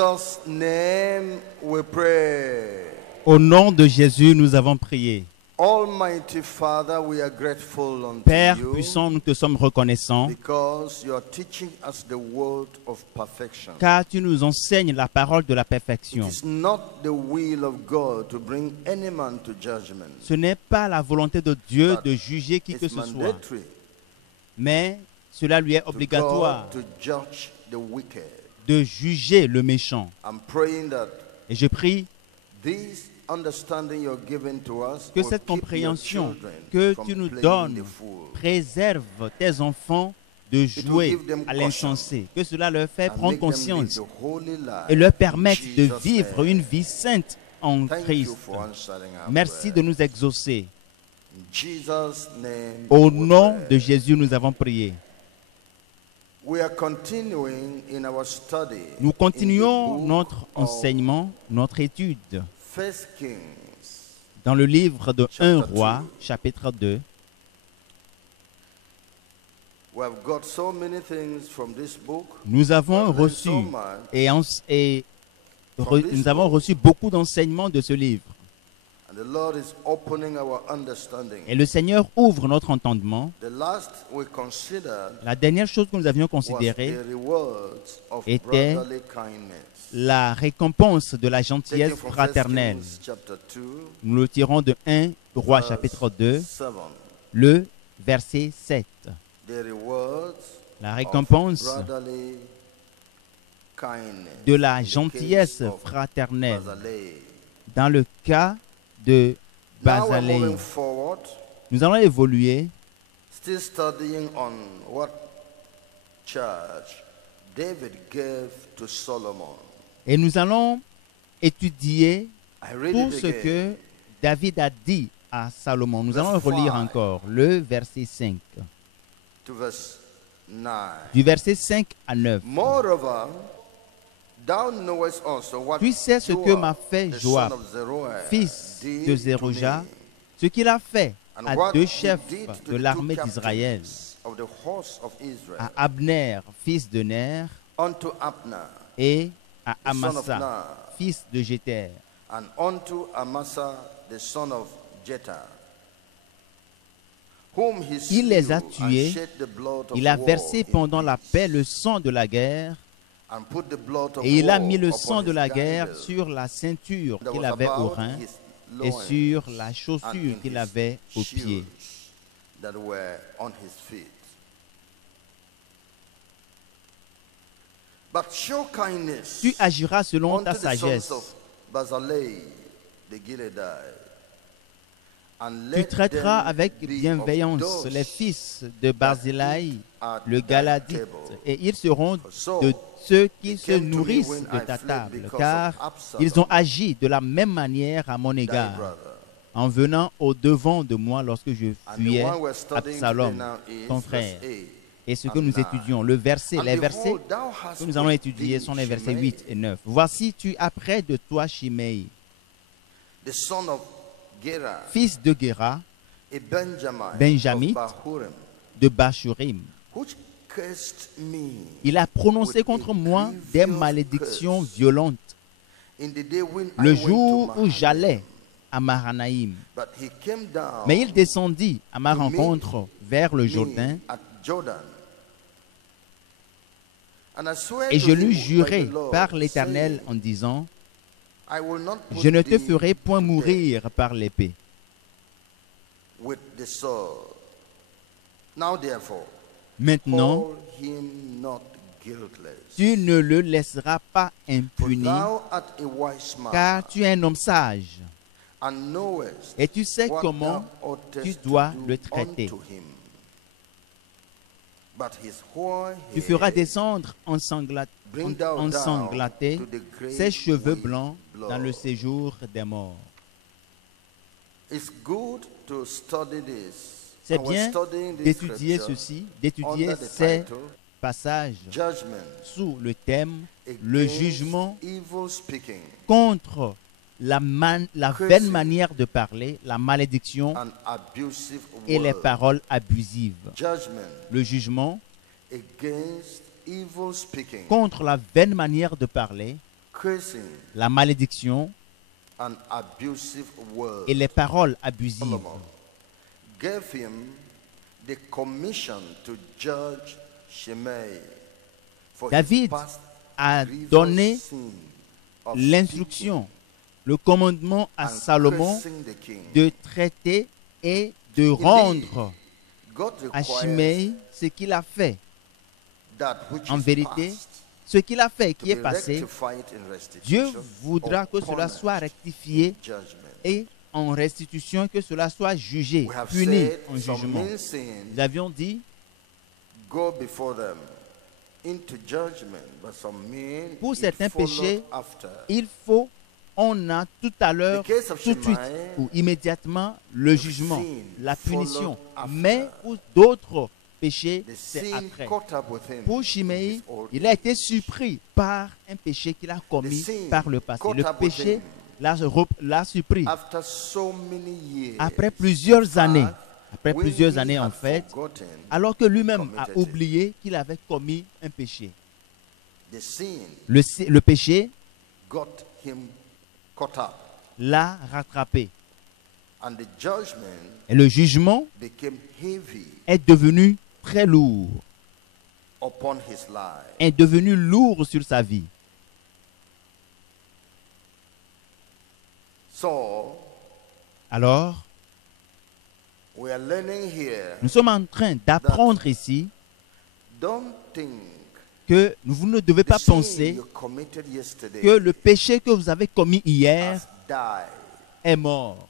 Jesus' name we pray. Au nom de Jésus, nous avons prié. Almighty Father, we are grateful unto Père you puissant, nous te sommes reconnaissants because you are teaching us the word of perfection. car tu nous enseignes la parole de la It perfection. is not the will of God to bring any man to judgment. Ce n'est pas la volonté de Dieu de juger qui que It's ce soit, mandatory mais cela lui est to obligatoire God to judge the wicked. de juger le méchant. I'm praying that Et je prie this understanding you're giving to us que will cette keep your compréhension children que from tu nous playing donnes the fool. préserve tes enfants de jouer give them à l'insensé, que cela leur fait And prendre make them live conscience the holy life et leur in permettre de Jesus' vivre name. une vie sainte en Thank you Christ. for answering our Merci de prayer. nous exaucer. In Jesus' name Au we nom pray. de Jésus, nous avons prié. We are continuing in our study Nous continuons in the book notre of enseignement, notre étude 1 Kings. dans le livre de Chapter 1 Roi, 2. chapitre 2. We have got so many things from this book. Nous avons We have learned reçu so much. nous avons reçu beaucoup d'enseignements de ce livre. And the Lord is opening our understanding. Et le Seigneur ouvre notre entendement. The last we considered La dernière chose que nous avions was considérée the rewards of était brotherly kindness. la récompense de la Taken gentillesse from 1 fraternelle. Kings chapter 2, Nous le tirons de 1 Roi verse chapitre 2, 7. le verset 7. The rewards La of récompense brotherly kindness. de la In the gentillesse case of fraternelle. Bazalel. Dans le cas de Now we're Bazalei, moving forward, nous allons évoluer still studying on what charge David gave to Solomon. et nous allons étudier I read tout it ce again. que David a dit à Salomon. Nous Verse allons relire 5. encore le verset 5. To verse 9. Du verset 5 à 9. Moreover, thou knowest also what Tu sais ce que m'a fait the Joab, son of Zeruiah, fils did de to Zéroja, me, ce qu'il a fait and à what deux he chefs did to de the two l'armée d'Israël, captains of the horse of Israel, à Abner, fils de Ner, unto Abner, et à the son of Amasa, Ner, fils de Jéter, and unto Amasa, the son of Jether, whom he Il les slew a and tués. shed the blood of Il a war versé in pendant la peace, paix le sang de la guerre, and put the blood of et il a war mis le upon sang de his la guerre girdle sur la ceinture that qu'il was avait au about rein his et loins, sur la and chaussure in qu'il his avait aux pieds. shoes that were on his feet. But show kindness Tu agiras selon unto ta the sons sagesse. of Bazalei the Gileadite, and Tu let traiteras them avec be bienveillance of those les fils de Barzillai, at le thy Galadite, table. et ils seront So de ceux qui it se came to me nourrissent when de I ta fled table, because car of Absalom, ils ont agi de la même manière à mon thy égard, brother. en venant au-devant de moi lorsque je And the fuyais one we're studying today Absalom, now is ton verse frère. 8. Et ce que and nous 9. étudions, les And versets behold, thou hast que nous allons with étudier thee sont les versets Shimei, 8 et 9. Voici, tu as près de toi Shimei, the son of Gera, fils de Gera, a Benjamin Benjamite, of Bahurim, de Bachurim. which cursed me Il a prononcé with contre a moi des grievous malédictions curse violentes in the day when I le went to jour où Mahanaim. j'allais à Mahanaïm. But he came down Mais il descendit à ma to meet rencontre vers le me Jourdain, at Jordan. And I swear et to je him lui by jurai the Lord, par l'Éternel saying, en disant, I will not put je ne te thee ferai point to death mourir par l'épée. with the sword. Now therefore, Maintenant, hold him not guiltless. tu ne le laisseras pas For impuni, thou art a wise man, car tu es un homme sage, and knowest et tu sais what comment thou oughtest tu to dois do le traiter. unto him. But his hoar Tu feras hair descendre bring thou down ensanglantés to the grave ses cheveux with blancs dans le blood. séjour des morts. It's good to study this. C'est And we're bien studying this d'étudier scripture ceci, d'étudier under the ces title, passages Judgment sous le thème le against jugement evil speaking contre la vaine manière de parler, la malédiction and abusive et les words. paroles abusives. Judgment Le jugement against evil speaking, contre la vaine manière de parler, cursing, la malédiction and abusive words. et les paroles abusives. Solomon gave him the commission to judge Shimei for his David past a grievous donné sin of l'instruction, le commandement à speaking and Salomon cursing the king. de traiter et de rendre God à requires Shimei ce qu'il a fait. that which En is vérité, past ce qu'il a fait, to qui est be passé, rectified in Dieu restitution voudra or que cela punished soit rectifié in judgment. et en restitution, que cela soit jugé, We have puni said en some jugement. mean sins Nous avions dit, go before them into judgment, but some mean pour it certains followed péchés, after. il faut, on a tout à l'heure, The case of tout de suite Shimei, ou immédiatement le jugement, sin la punition. followed after. Mais pour d'autres péchés, The c'est sin après. caught up with him Pour in Shimei, his old il a age. été surpris par un péché qu'il a commis The sin par le passé. caught Le up with péché him l'a surpris After so many years, après plusieurs in fact, années. Après when plusieurs he années, en had fait, forgotten, alors que lui-même a committed it. oublié qu'il avait commis un péché. the sin Le péché got him caught up, l'a rattrapé. and the judgment Et le jugement became heavy est devenu très lourd, upon his life. est devenu lourd sur sa vie. So Alors, we are learning here. nous sommes en train d'apprendre ici Don't think que vous ne devez the pas sin penser you committed yesterday que le péché que vous avez commis hier has died. est mort.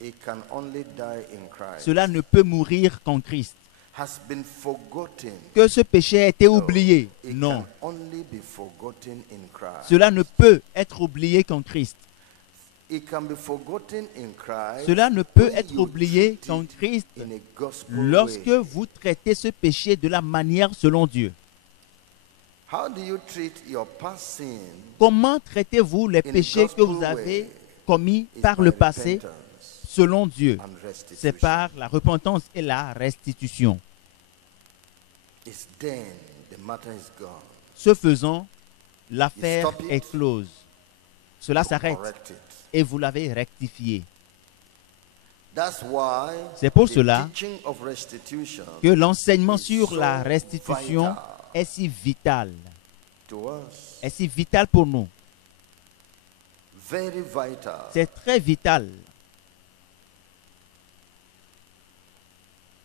It can only die in Christ. Cela ne peut mourir qu'en Christ. Has been forgotten. Que ce péché a été No, oublié. it Non. can only be forgotten in Christ. Cela ne peut être oublié qu'en Christ. It can be forgotten in Christ. Cela ne peut when être you oublié treat qu'en it Christ in a gospel lorsque way. vous traitez ce péché de la manière selon Dieu. How do you treat your past sin? Comment traitez-vous les In a péchés que vous gospel avez way commis is par by le passé repentance selon Dieu? and C'est restitution. par la repentance et la restitution. It's then the matter is gone. Ce faisant, l'affaire stop it. est close. Cela s'arrête Correct it. et vous l'avez rectifié. That's why C'est pour the cela teaching of restitution que l'enseignement is sur so la restitution vital est si vital. to us. Est si vital pour nous. Very vital. C'est très vital.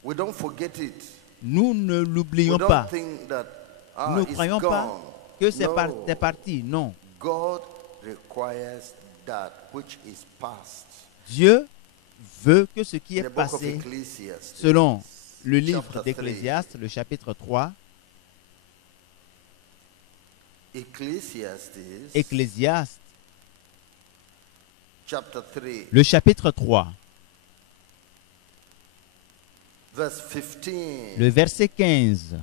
We don't forget it. Nous ne We l'oublions don't pas. think that Nous ne it's croyons pas gone. que c'est No. parti. Non. God requires that which is past. Dieu veut que ce qui In est the book of passé, Ecclesiastes, selon le livre chapter d'Ecclésiaste, le chapitre 3, Ecclesiastes, Ecclésiaste, chapter 3, le chapitre 3, verse 15. le verset 15.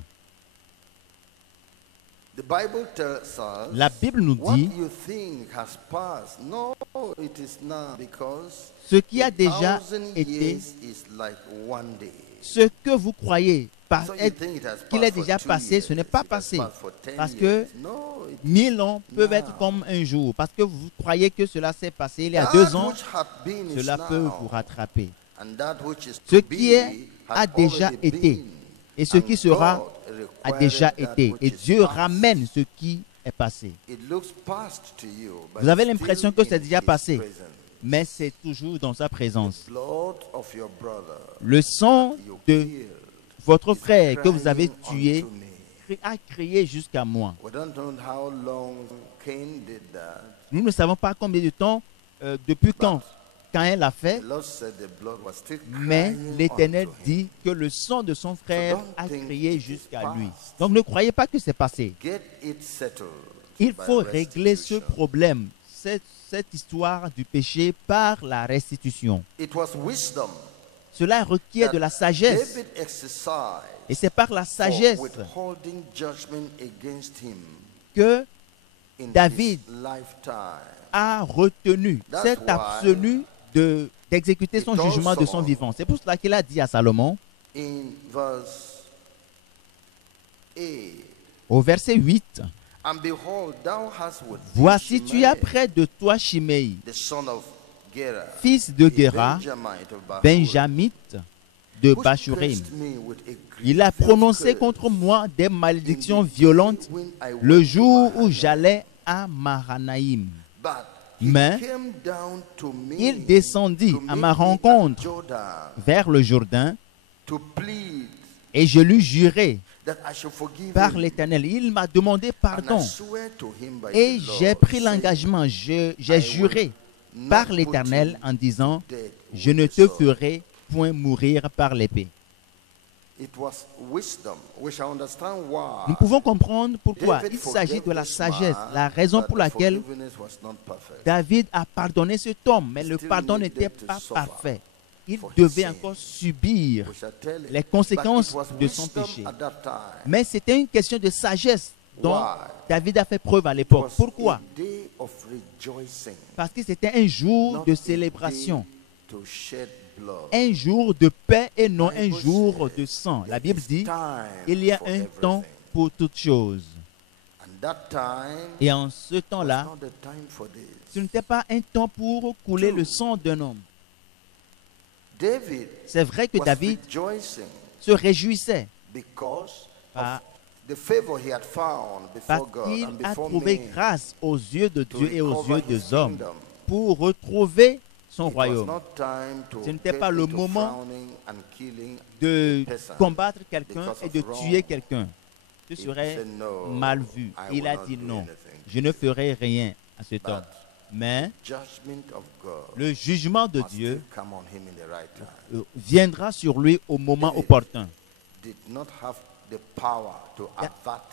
The Bible tells us La Bible nous what dit you think has passed. No, it is not, because ce qui a déjà 1,000 été, years is like one day. ce que vous croyez So you think it has qu'il est passed for déjà 2 passé, years, ce n'est pas it has passé. passed for 10 Parce que years. No, it 1000 ans peuvent now. être comme un jour. Parce que vous croyez que cela s'est passé il y a That 2 ans, which had been is cela peut now, vous rattraper. and that which is Ce to qui be est had a déjà already été. been, Et ce and qui sera God a required déjà that été. which Et is Dieu past. ramène ce qui est passé. It looks past to you, but Vous avez it's l'impression still que c'est in déjà His passé, presence. mais c'est toujours dans sa présence. Blood of your brother Le sang you de killed votre is frère que vous avez crying tué unto me. a crié jusqu'à moi. We don't know how long Cain did that. Nous ne savons pas combien de temps, depuis quand Caïn l'a fait, The Lord said the blood was still mais crying l'Éternel unto him. dit que le sang de son frère don't a think crié it is jusqu'à lui. past. Donc ne croyez pas que c'est passé. Get it settled Il by faut régler ce restitution. problème, cette histoire du péché par la restitution. It was wisdom Cela requiert de la sagesse. David exercised Et c'est par la sagesse for withholding judgment against him que in David his lifetime. a retenu, That's s'est why abstenu d'exécuter son he told jugement de son Solomon, vivant. C'est pour cela qu'il a dit à Salomon, In verse 8, au verset 8, And behold, thou hast with thee Voici, tu as Shimei, près de toi Shimei, the son of Gera, fils de a Gera, Benjamite of Bahurim, benjamite de who Bachurim. cursed me with a Il a grievous prononcé curse contre moi des in malédictions the day violentes when I le went to jour où Mahanaim. j'allais à Mahanaïm. But he Mais came down to me, il descendit to à meet ma me at rencontre Jordan, vers le Jourdain to plead et je lui jurai that I should forgive par him. l'Éternel. Il m'a demandé And I pardon swear to him by et the j'ai Lord, pris saying, l'engagement, j'ai I juré will not par put l'Éternel him en disant, to death je with ne the te sword. ferai point mourir par l'épée. It was wisdom. We shall understand why. Nous pouvons comprendre pourquoi David il s'agit de la forgave this sagesse, man, la raison but pour the laquelle forgiveness was not perfect. David a pardonné cet homme, mais le Still pardon needed n'était to pas suffer parfait. Il for his devait sin. encore subir We shall tell it. les But conséquences it was de son wisdom péché. at that time. Mais c'était une question de sagesse dont Why? David a fait preuve à It l'époque. was Pourquoi? a day of rejoicing, Parce que c'était un jour not de a célébration, day to shed blood. un jour de paix et non un Bible jour says de sang. La there Bible is dit, time il y a for un temps everything. pour toutes choses. And that time Et en ce was temps-là, not the time for this. ce n'était pas un temps pour couler le sang d'un homme. David C'est vrai que was David rejoicing se réjouissait because par- of the favor he had found parce before God qu'il and a before trouvé me grâce aux yeux de to Dieu et aux recover yeux his des hommes kingdom. pour retrouver son It was royaume. not time to Ce n'était get pas le into moment frowning and killing de a person. combattre quelqu'un because et of de wrong. tuer quelqu'un. Ce He serait said, "No, mal vu. I Il will a not dit do non, anything." je ne ferai rien à cet But homme. Mais judgment of God le jugement de must Dieu still come on him in the right time. viendra sur lui au moment David opportun. did not have the power to Yeah. avert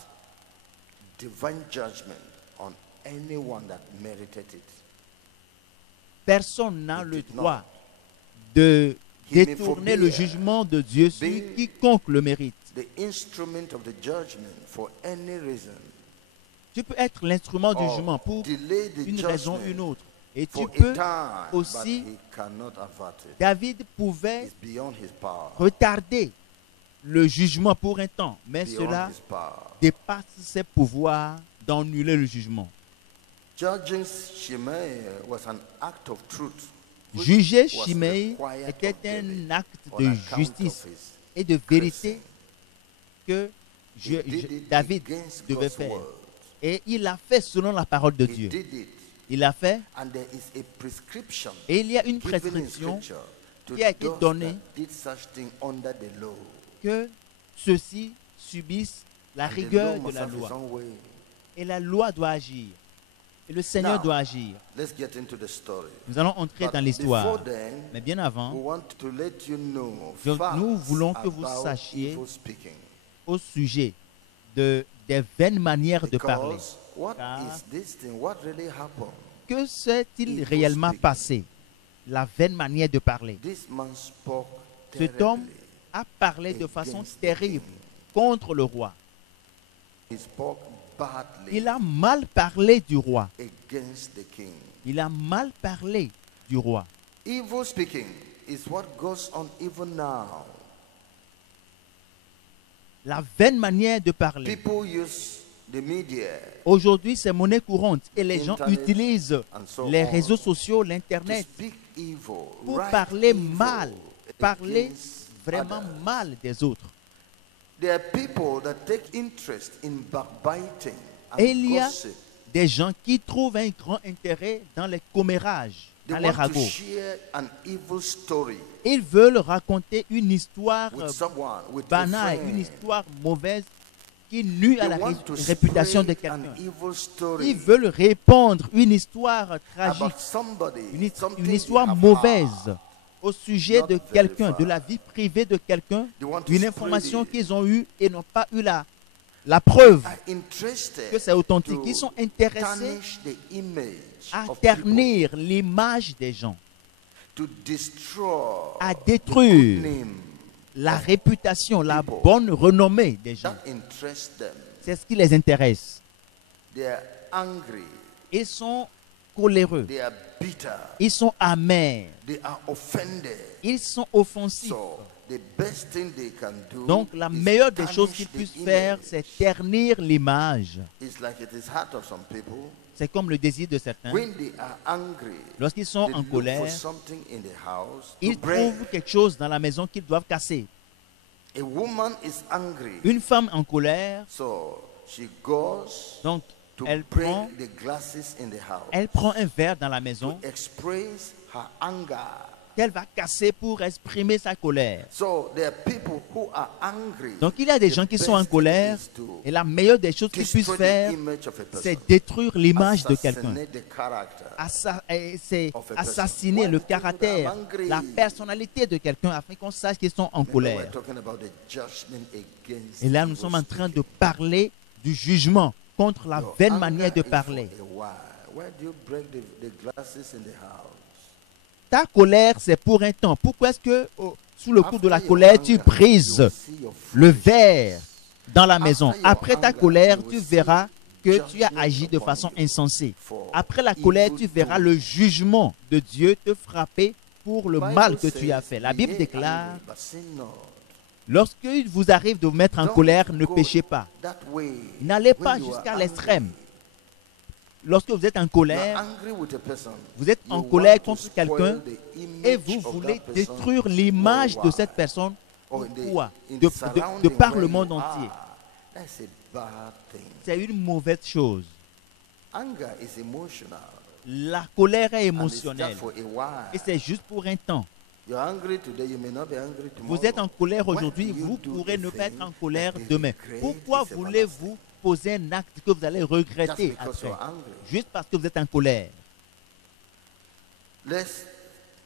divine judgment on anyone that merited it. Personne n'a He le did droit not. de He may détourner le forbear, jugement de Dieu sur be- quiconque le mérite. The instrument of the judgment for any reason, Tu peux être l'instrument du or jugement pour delay the une raison ou judgment une autre. Et tu for peux a time, aussi- but he cannot avert it. David pouvait It's beyond his power. retarder le jugement pour un temps, mais Beyond cela his power. dépasse ses pouvoirs d'annuler le jugement. Judging Shimei was an act of truth, which Juger was Shimei required était of David un acte on de account justice of his et de vérité cursing. que He did it David against devait God's faire. word. Et il l'a fait selon la parole de He Dieu. did it, Il l'a fait and there is a prescription et il y a une given in prescription Scripture to qui a été those donnée that did such thing under the law. que ceux-ci subissent la And the rigueur law de must la have its loi. own way. Et la loi doit agir. Et le Seigneur Now, doit agir. Let's get into the story. Nous allons entrer But dans l'histoire. before then, Mais bien we avant, want to let you know Donc, facts nous voulons que vous about sachiez evil speaking. au sujet des vaines manières de parler. Because what Car- is this thing? What really happened? Que s'est-il Evil réellement speaking. passé? La vaine manière de parler. This man spoke Cet homme terribly. a parlé de façon against the terrible king. contre le roi. He spoke badly Il a mal parlé du roi. against the king. Il a mal parlé du roi. Evil speaking is what goes on even now. La vaine manière de parler. People use the media Aujourd'hui, c'est monnaie courante et les gens Internet utilisent and so les on réseaux sociaux, to l'Internet speak evil, pour write parler evil mal, parler against vraiment others. mal des autres. There are people that take interest in backbiting Et il and y a gossip. des gens qui trouvent un grand intérêt dans les commérages, They dans les want to ragots. share an evil story Ils veulent raconter une histoire with someone, with a banale, friend. une histoire mauvaise qui nuit à They la want to réputation de spread an quelqu'un. evil story Ils veulent répandre une histoire about tragique, somebody, une something histoire they have mauvaise heard. au sujet Not de quelqu'un, verified. de la vie privée de quelqu'un, They want to une spread information it. qu'ils ont eue et n'ont pas eu la preuve Are interested que c'est authentique. to Ils sont intéressés tarnish the image à of people, ternir l'image des gens, to destroy à the good détruire name la réputation, la people. bonne renommée des gens. that interests them. C'est ce qui les intéresse. They are angry, Ils sont coléreux, they are bitter, ils sont amers, they are offended. ils sont offensifs. So the best thing they can do Donc la is meilleure des choses tarnish qu'ils the puissent faire, image. c'est ternir l'image. It's like it is heart of some people. C'est comme le désir de certains. When they are angry, Lorsqu'ils sont they en look for colère, something in the house to ils break. trouvent quelque chose dans la maison qu'ils doivent casser. A woman is angry, Une femme en colère, so she goes donc to elle break prend the glasses in the house un verre dans la maison to express her anger. qu'elle va casser pour exprimer sa colère. So there are people who are angry. Donc il y a des The gens qui best sont en thing colère is to et la meilleure des choses qu'ils puissent destroy the faire, image of a person. c'est détruire l'image de quelqu'un. Assassinate the character. C'est of a person. assassiner Why le do people caractère, that are angry? la personnalité de quelqu'un afin qu'on sache qu'ils sont en Remember, colère. we're talking about the judgment against Et là, nous evil sommes en train de speaking. parler du jugement contre la Your vaine anger manière de is for parler. a while. Why do you break the glasses in the house? Ta colère, c'est pour un temps. Pourquoi est-ce que, sous le coup de la After your colère, tu anger, brises you will see your le foolishness. verre dans la maison? After your Après ta anger, colère, you tu will verras que see tu as judgment agi de upon façon you insensée. for Après la colère, evil tu verras doing. le jugement de Dieu te frapper pour le Bible mal que says, tu as fait. La Bible "Be ye déclare, angry, but sin not." lorsqu'il vous arrive de vous mettre en Don't colère, ne go péchez pas. that way. N'allez When pas you are jusqu'à angry, l'extrême. Lorsque vous êtes en you are colère, angry with a person, vous êtes you en want colère to contre spoil quelqu'un the image et vous of voulez that person détruire l'image de worldwide. cette personne. Or in the- Pourquoi? in De the surrounding par where le you monde are. entier. That's a bad thing. C'est une mauvaise chose. Anger is emotional. La colère est And it's émotionnelle. just for a while. Et c'est juste pour un temps. You're angry today, you may not be angry tomorrow. Vous êtes en colère Why aujourd'hui, do you vous do pourrez the ne pas être thing en colère that the demain. regret Pourquoi is voulez-vous poser un acte que vous allez Just regretter because après? you're angry. Juste parce que vous êtes en colère. Let's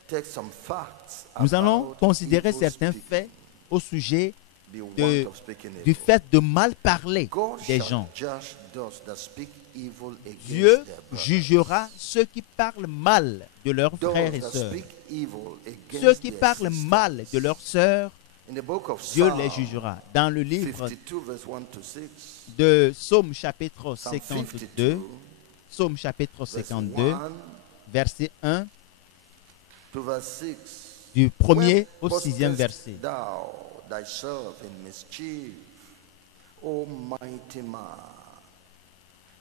take some facts Nous allons about considérer evil certains speaking, faits au sujet the want de- of speaking du evil. fait de mal parler God des shall gens. judge those that speak evil against Dieu their brothers. jugera ceux qui parlent mal de leurs Those frères et that sœurs. speak evil against Ceux qui their parlent sisters. mal de leurs sœurs, In the book of Dieu Psalm les jugera. Dans le livre 52 verse 1 to 6, de Psaume chapitre Psalm 52, 52 Psaume chapitre verse 52, 1 verset 1, to verse 6. du premier Where au sixième postest verset. thou thyself in mischief, O mighty man?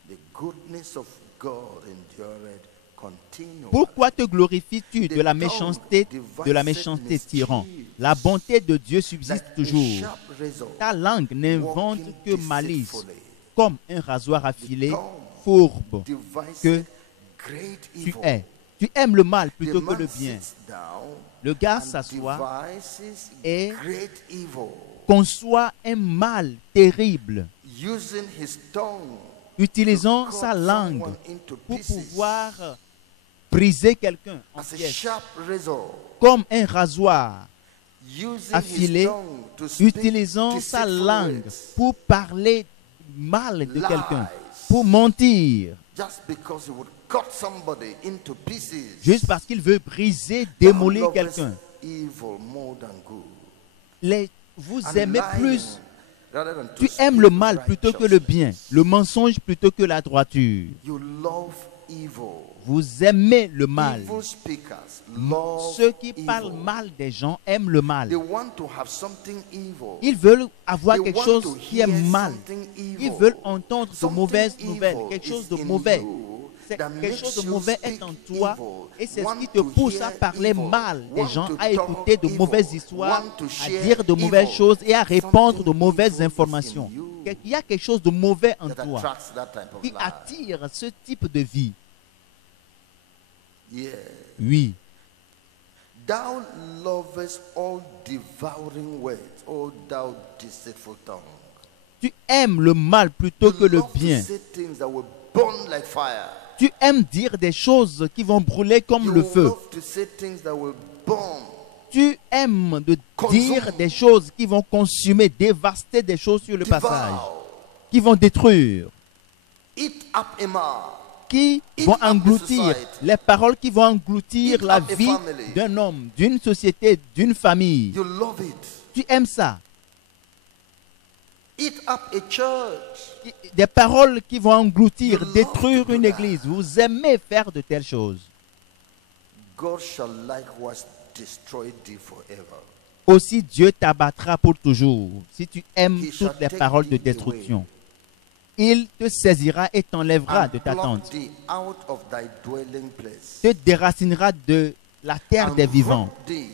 The goodness of God endureth continually. Pourquoi te glorifies-tu de la méchanceté, tyran? La bonté de Dieu subsiste Like a toujours. sharp razor Ta langue n'invente walking que malice, deceitfully. comme un rasoir affilé, The tongue fourbe deviseth que great tu evil. es. Tu aimes le mal The plutôt que man le bien. sits down Le gars and s'assoit, devises et great evil, conçoit un mal terrible, using his tongue utilisant to sa cut langue someone into pour pieces pouvoir briser quelqu'un en as a pièces, sharp razor, comme un rasoir, using affilé, his tongue to speak utilisant sa deceitful langue words, pour parler mal de quelqu'un, lies, pour mentir, just because he would cut somebody into pieces. juste parce qu'il veut briser, Thou démolir lovest quelqu'un. evil more than good. Vous And aimez lying plus, rather than to tu speak aimes le mal plutôt que le bien, righteousness. le mensonge plutôt que la droiture. You love evil. Vous aimez le mal. Evil speakers love Ceux qui evil. parlent mal des gens aiment le mal. They want to have something evil. Ils veulent avoir They quelque want chose to qui est hear mal. something evil. Ils veulent entendre de Something mauvaises nouvelles, evil quelque chose is de in mauvais. you that Quelque chose makes de you mauvais speak est en toi evil, et c'est ce want qui te to pousse à hear parler evil, mal des want gens, to à talk écouter de evil, mauvaises histoires, want to à share dire de mauvaises evil. choses et à répandre de Something mauvaises evil is in informations. you Il y a quelque chose de mauvais en that toi attracts that type of qui life. attire ce type de vie. Yeah. Oui. Thou lovest all devouring words, O thou deceitful tongue. Tu aimes le mal plutôt que You le love to bien. say things that will burn like fire. Tu aimes dire des choses qui vont brûler comme You le feu. love to say things that will burn. Tu aimes de Consume. dire des choses qui vont consumer, dévaster des choses sur le passage, Devour. qui vont détruire, Eat up a man. qui Eat vont up a engloutir, society. les paroles qui vont engloutir Eat la up a vie family. d'un homme, d'une société, d'une famille. You love it. Tu aimes ça. Eat up a church. Des paroles qui vont engloutir, You love détruire to do une that. église. Vous aimez faire de telles choses. God shall likewise destroy thee forever. aussi Dieu t'abattra pour toujours si tu aimes He shall toutes les take paroles de thee destruction. Il te saisira et t'enlèvera and de ta pluck tente, thee out of thy dwelling place, te déracinera de la terre and des vivants. root thee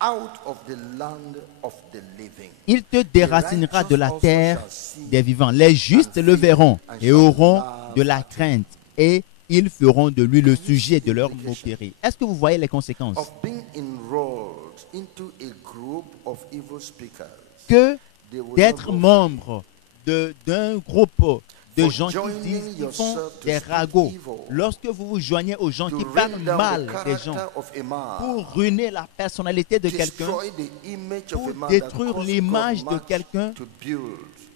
out of the land of the living. Il te déracinera de la righteous terre also shall see des vivants. Les justes le verront and et shall auront laugh de la at him. crainte et ils feront de lui le Can you sujet see de leur implication? moquerie. Est-ce que vous voyez les conséquences? Of being enrolled into a group of evil speakers, Que they will not d'être go membre d'un groupe de For gens qui joining disent qu'ils font yourself to des speak ragots, evil, lorsque vous vous joignez aux gens to qui bring parlent down mal the des gens, character of a man, pour ruiner la personnalité de quelqu'un, destroy the image of pour a man détruire that caused l'image God de much quelqu'un to build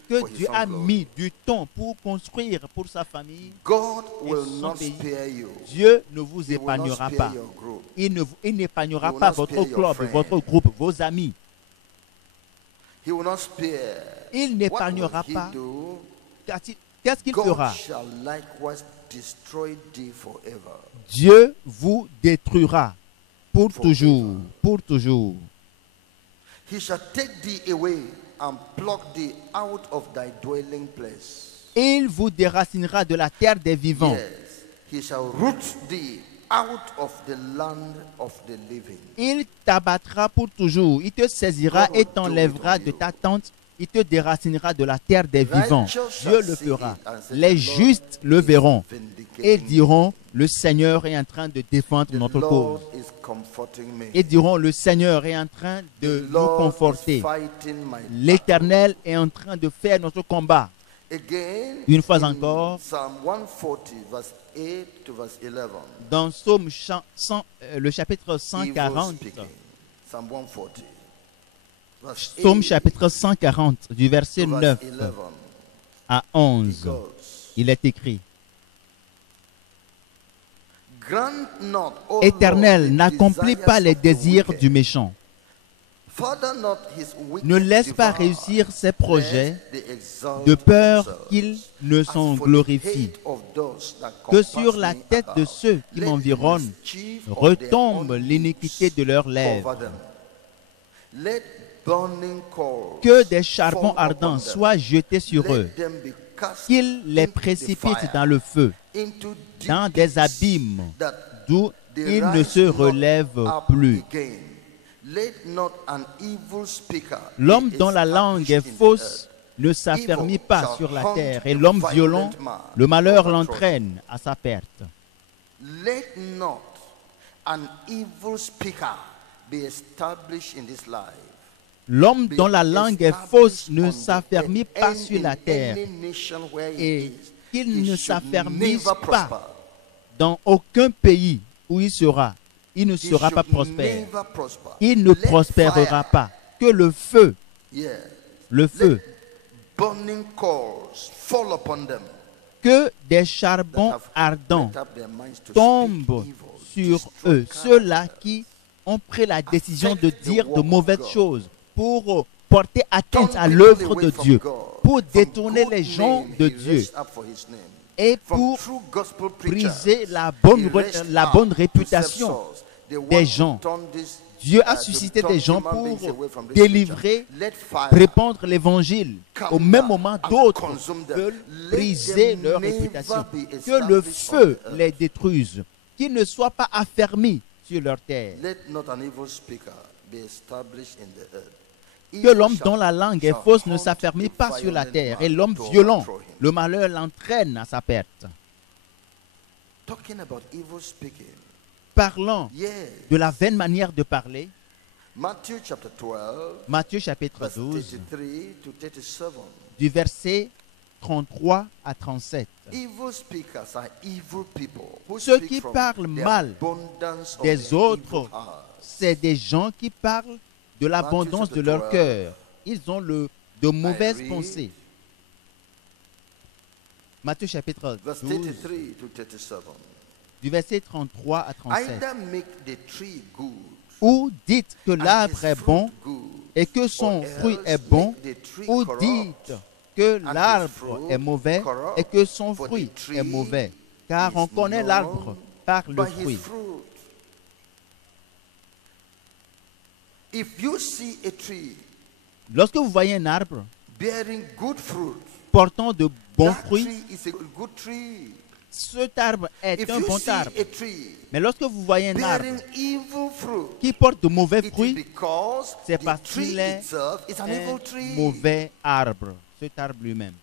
que for his Dieu own a glory. mis du temps pour construire pour sa famille, God et will son not pays. spare you. Dieu ne vous He will not épargnera spare pas. your group. Il n'épargnera He will pas not votre spare your club, friend. votre groupe, vos amis. He will not spare. Il What n'épargnera will he pas. do? Qu'est-ce qu'il God fera? shall likewise destroy thee forever. Dieu vous détruira pour Forever. toujours, pour toujours. He shall take thee away and pluck thee out of thy dwelling place. Il vous déracinera de la terre des vivants. Yes, he shall root thee out of the land of the living. Il t'abattra pour toujours. Il te saisira God et will t'enlèvera do it on de you. ta tente. Il te déracinera de la terre des vivants. Righteous Dieu shall le see fera. it and say, Les "The Lord justes le is verront vindicating et me. diront, le Seigneur est en train de défendre The notre Lord cause. is comforting me. Et diront, le Seigneur est en train de The nous Lord conforter. is fighting my battle." L'Éternel est en train de faire notre combat. Again, Une fois in encore, Psalm 140, verse 8 to verse 11. dans Psaume le chapitre Evil 140, speaking. Psalm 140. Verse Psaume 8 chapitre 140, du verset to 9 verse 11. à 11, Because il est écrit, grant not, O Éternel, Lord, the n'accomplis desires pas les of the désirs wicked. du méchant. Father not his wicked Ne laisse pas device, réussir ses projets lest they exalt de peur themselves. qu'ils ne As s'en for the glorifient. hate of those that Que compass sur la me tête de about, ceux qui let m'environnent the mischief of their retombe own l'iniquité lips de leurs cover lèvres. them. Let burning coals Que des charbons fall ardents upon them. soient jetés sur Let eux, them be cast qu'ils les into the précipitent fire, dans le feu, into deep dans des pits, abîmes, that d'où they ils ne rise se not relèvent up plus. again. Let not an evil speaker L'homme be dont la langue est established in the fausse earth. ne s'affermit pas sur la terre, et hunt l'homme the violent, violent man le malheur to overthrow l'entraîne à sa perte. Let not an evil speaker be established in this life. L'homme Be dont la langue est fausse established ne on the s'affermit earth pas and sur in la terre, any nation where he et is. qu'il He ne should s'affermisse never pas prosper. dans aucun pays où il sera. Il ne He sera pas should prospère. never prosper. Il ne Let prospérera fire, pas. Que le feu, yeah, le feu, burning coals fall upon them que des that charbons have ardents made up their minds to tombent speak evil, sur destroy eux, ceux-là character, qui ont pris la décision de affect the dire de work of mauvaises God, choses pour porter atteinte turn à people l'œuvre away de from Dieu, God, pour from détourner good les gens name de he Dieu raised up for his name, et from pour true gospel preachers, briser la he bonne raised up réputation to save souls. They want des to gens. turn this, Dieu a to suscité turn des gens human pour beings away from this délivrer, preacher. Let fire répandre l'évangile. come Au même down moment, and d'autres consume them. veulent Let briser them leur never réputation. be Que le established on feu the earth. les détruise, qu'ils ne soient pas affermis sur leur terre. Let not an evil speaker be established in the earth. Que Evil l'homme shall- dont la langue est shall fausse ne hunt s'affermit the pas sur la violent terre, man et l'homme to violent, overthrow him. le malheur l'entraîne à sa perte. Talking about evil speaking. Parlant Yes. de la vaine manière de parler, Matthew chapter 12, Matthieu chapitre verse 12, 33 to 37. du verset 33 à 37. Evil speakers are evil people who Ceux speak qui from parlent the mal abundance of des their autres, evil heart. c'est des gens qui parlent de l'abondance de leur cœur. Ils ont de mauvaises read pensées. Matthieu chapitre Verse 12, 33 to 37. du verset 33 à 37. Either make the tree good Ou dites que and l'arbre his est fruit bon good, et que son or fruit else est bon, make the tree ou corrupt, dites que his l'arbre fruit est mauvais corrupt, et que son for the fruit tree est mauvais. Car is on connaît known l'arbre par le by his fruit. fruit. If you see a tree Lorsque vous voyez un arbre bearing good fruit, portant de bons that fruits, tree is a good tree. cet arbre est If un you bon see arbre. a tree Mais lorsque vous voyez un arbre bearing evil fruit, qui porte de mauvais it is fruits, because c'est the parce tree qu'il est itself is an un evil tree. mauvais arbre, cet arbre lui-même.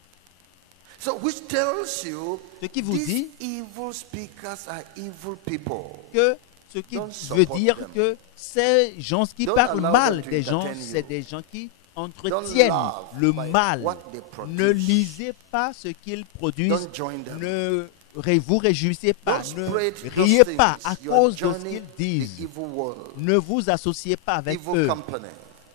So which tells you Ce qui vous these dit evil speakers are evil people. que ce qui Don't veut support dire them. que ces gens qui Don't parlent allow mal them to des gens, entertain you. c'est des gens qui Don't entretiennent laugh le by mal. what they produce. Ne lisez pas ce qu'ils produisent. Don't join them. Ne vous réjouissez pas. Don't Ne spread those riez things. pas à You are cause de ce joining qu'ils the disent. evil world, Ne vous associez pas avec evil eux. company.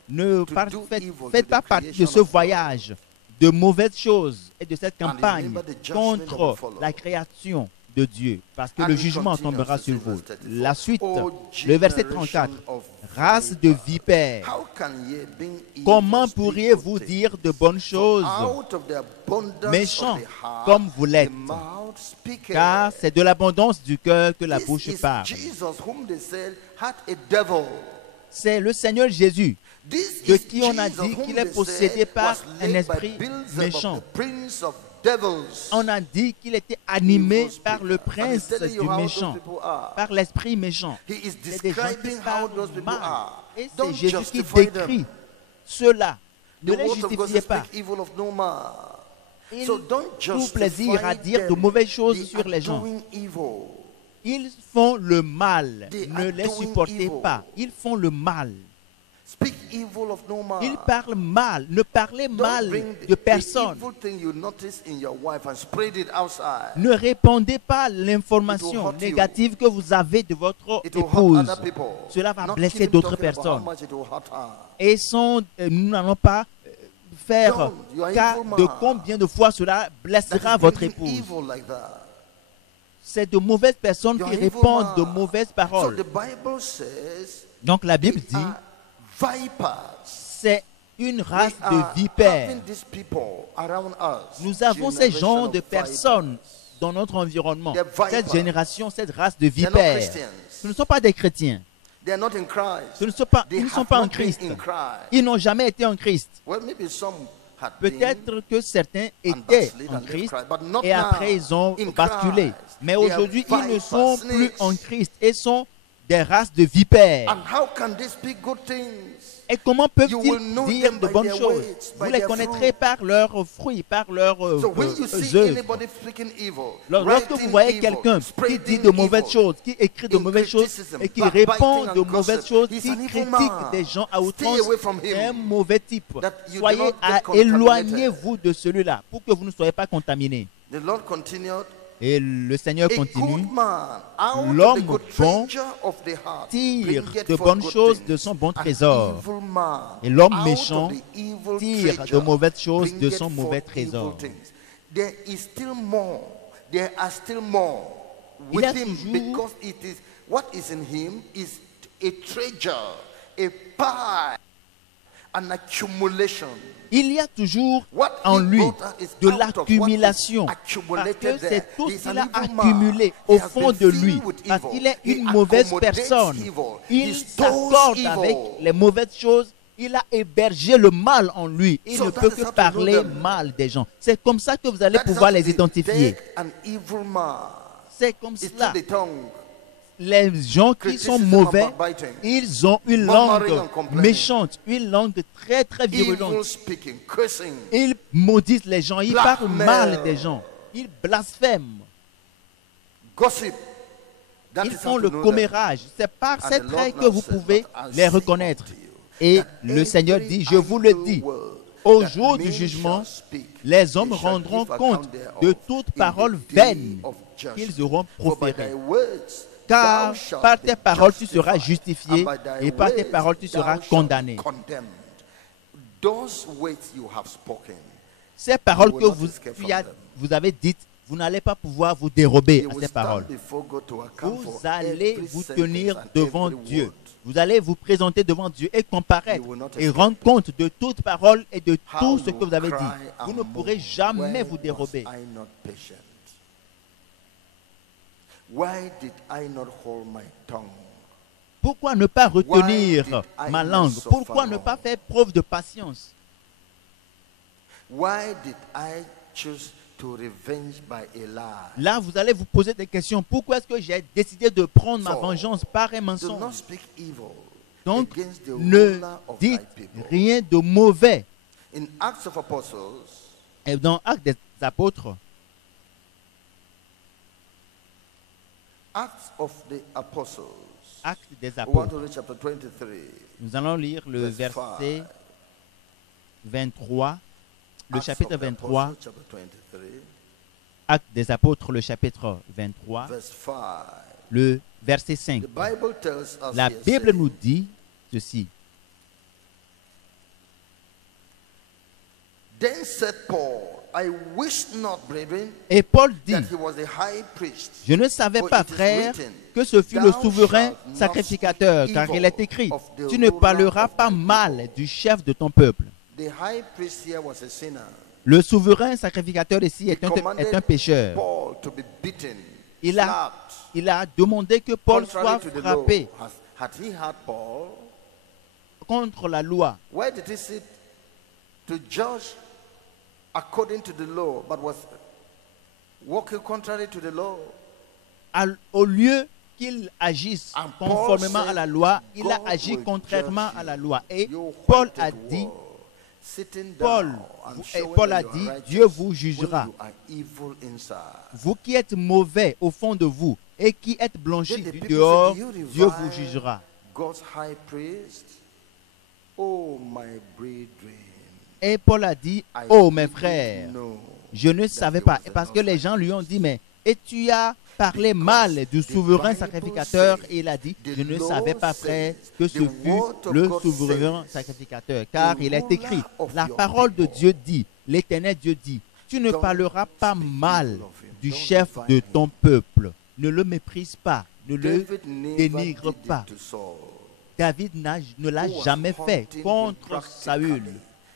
Ne to do faites, evil to faites the pas partie de creation ce of God. voyage de mauvaises choses et de cette And campagne remember the judgment that will contre follow. la création de Dieu, parce que And le he jugement continues tombera to sur say, vous. verse 34, La suite, O le verset generation 34, of race de vipers, vipères, how can ye, being evil, comment speak pourriez-vous good things? dire de bonnes choses, For out of the abundance méchants of the heart, comme vous l'êtes? the mouth speaketh. Car c'est de l'abondance du cœur que la This bouche is parle. Jesus whom they said had a devil. C'est le Seigneur Jésus, This de is qui on a Jesus dit whom qu'il est they possédé said par was un led by esprit Beelzebub, méchant. the prince of devils. On a dit qu'il était animé Evil par le speaker. And prince he's telling you du how those méchant, people are. par l'esprit méchant. He is C'est des gens qui describing how parlent those people mal. are. Et c'est Don't Jésus qui justify décrit them. cela. The Ne les word of God justifiez says, pas. speak evil of no man. Ils So don't trouvent justify plaisir à dire de them. mauvaises choses They sur are les gens. doing evil. Ils font le mal. They Ne are les doing supportez evil. pas. Ils font le mal. Speak evil of no man. Ils parlent mal. Ne parlez Don't mal bring de personne. the evil thing you notice in your wife and spread it outside. Ne répandez pas It will l'information hurt you. négative que vous avez de votre It will hurt épouse. other people. Cela va Not blesser even d'autres talking about personnes. how much it will hurt her. Et nous n'allons pas faire Don't. You are cas evil de man. combien de fois cela That blessera is votre bringing épouse. evil like that. C'est de mauvaises personnes You qui are evil répandent de man. mauvaises So paroles. the Bible says Donc la Bible we dit, are vipers. c'est une race We de are vipères. having these people around us. Nous avons ces Generation genres of de personnes dans notre environnement. They're vipers. Cette génération, cette race de They're not vipères. Christians. Ce ne sont pas des chrétiens. They are not in Christ. Ils They ne sont have pas not en been Christ. in Christ. Ils n'ont jamais été en Christ. Well, maybe some had been Peut-être que certains and étaient backslid en and left Christ Christ, but not et après now. ils ont In basculé. Christ. Mais They are aujourd'hui, ils ne vipers, sont plus snakes. en Christ et sont des races de vipères. And how can they speak good things? Et comment You will know peuvent-ils dire them de by bonnes their choses? words, Vous by les their connaîtrez fruit. par leurs fruits, par leurs So when you see œuvres. anybody speaking evil, Lorsque vous writing voyez evil, quelqu'un qui spreading dit de mauvaises evil, choses, qui écrit de in mauvaises choses criticism, et qui backbiting répand and de mauvaises gossip, choses, he's qui an evil critique man. des gens à Stay outrance, away from him, c'est un mauvais type. that you do Soyez not get contaminated. éloignez-vous de celui-là pour que vous ne soyez pas contaminés. The Lord continued, Et le Seigneur a continue. good man out of L'homme the good bon treasure of the heart tire bringeth de forth bonnes good choses things. de son bon An trésor. evil man Et l'homme out méchant of the evil tire de treasure mauvaises choses de bringeth son mauvais forth evil trésor. things. There is still more. There are still more Il y a with him toujours- because it is what is in him is a treasure, a pie, an accumulation. Il y a toujours What en he lui brought out is de out of what l'accumulation. is Parce accumulated que there. c'est tout He is ce an qu'il a evil man. accumulé He au has fond been de filled lui. with Parce evil. qu'il est He une mauvaise accommodates personne. evil. Il He stores s'accorde evil. avec les mauvaises choses. Il a hébergé le mal en lui. Il So ne that peut is que how to parler know them. mal des gens. C'est comme ça que vous allez That is pouvoir how to les identifier. detect an evil man. C'est comme It's cela. through the tongue. Les gens qui sont Criticism mauvais, and backbiting. ils ont une Murmuring langue and complaining. méchante, une langue très très Evil virulente. speaking, cursing. Ils maudissent les gens, ils parlent Blackmail. mal des gens, ils blasphèment, Gossip. That ils is font how le to know them. commérage. C'est par And ces the Lord traits que now vous says, pouvez "But I les say reconnaître. unto you Et that le Seigneur every dit, je vous le idle dis, word au that jour du men jugement, shall speak, les hommes they shall rendront give compte account thereof de toute in parole the day vaine of judgment. qu'ils auront For by proférée. thy words Car thou shalt par be tes paroles tu seras justified, justifié, and by thy et par tes words paroles tu thou seras shalt condamné. be condemned. Those words you have spoken, Ces paroles You will que not escape from them. vous avez dites, vous n'allez pas pouvoir vous dérober you à will ces stand paroles. before God to account Vous for allez every vous sentence tenir and devant every Dieu. word. Vous allez vous présenter devant Dieu et comparaître You will not et escape. rendre compte de toute parole et de How tout ce you que vous avez cry dit. Vous and ne pourrez moan. jamais Why vous dérober. was I not patient? Why did I not hold my tongue? Pourquoi ne pas retenir Why did I ma not langue? suffer Pourquoi ne long? pas faire preuve de patience? Why did I choose to revenge by a lie? Là, vous allez vous poser des questions. Pourquoi est-ce que j'ai décidé de prendre ma So, vengeance par un Do not mensonge? speak evil Donc, against the ne ruler of thy dites people. rien de mauvais. In Acts of Apostles, Et dans Actes des Apôtres, Acts of the Apostles, Actes des we want to Apôtres, read chapter 23. nous allons lire le Verse verset 5. 23, le Acts chapitre of the 23, Apostles, chapter 23, Actes des Apôtres, le chapitre 23, verse 5. le verset 5. The Bible tells us La here, Bible saying, nous dit ceci. Then said Paul, I wish not, brethren, Et Paul dit, that he was a high priest. je ne savais For pas, it is frère, written, que ce fut le Thou souverain shalt not sacrificateur, speak car il est evil écrit, of the tu ne ruler parleras of pas thy mal people. du chef de ton peuple. The high priest here was a sinner. Le souverain sacrificateur ici He est un commanded pécheur. Paul to be beaten, Il a, slapped, il a demandé que Paul soit contrary to the law. frappé Had he had Paul, contre la loi. where did he sit to judge according to the law, but was walking contrary to the law? Au lieu qu'il agisse And Paul conformément said, à la loi, il a God agi will contrairement judge à la you. loi. Et You Paul whited a dit, wall, sitting Paul, down and et showing Paul that a you are dit, righteous Dieu vous when jugera. you are evil inside. Vous qui êtes mauvais au fond de vous et qui êtes blanchis Then the du people dehors, said, "Do you Dieu revile vous jugera. God's high priest? Oh, my brethren, Et Paul a dit, I oh mes didn't frères, know je ne savais he pas. was Parce a que les Lord's gens lui ont high dit, mais et tu as parlé mal du souverain sacrificateur. Et il a dit, je ne savais pas, frère, que ce fut le souverain sacrificateur. Car il est écrit, la parole de Dieu dit, l'Éternel Dieu dit, tu ne parleras pas mal du chef de ton peuple. Ne le méprise pas, ne le David never dénigre did pas. it to Saul. David ne l'a jamais fait contre Saül,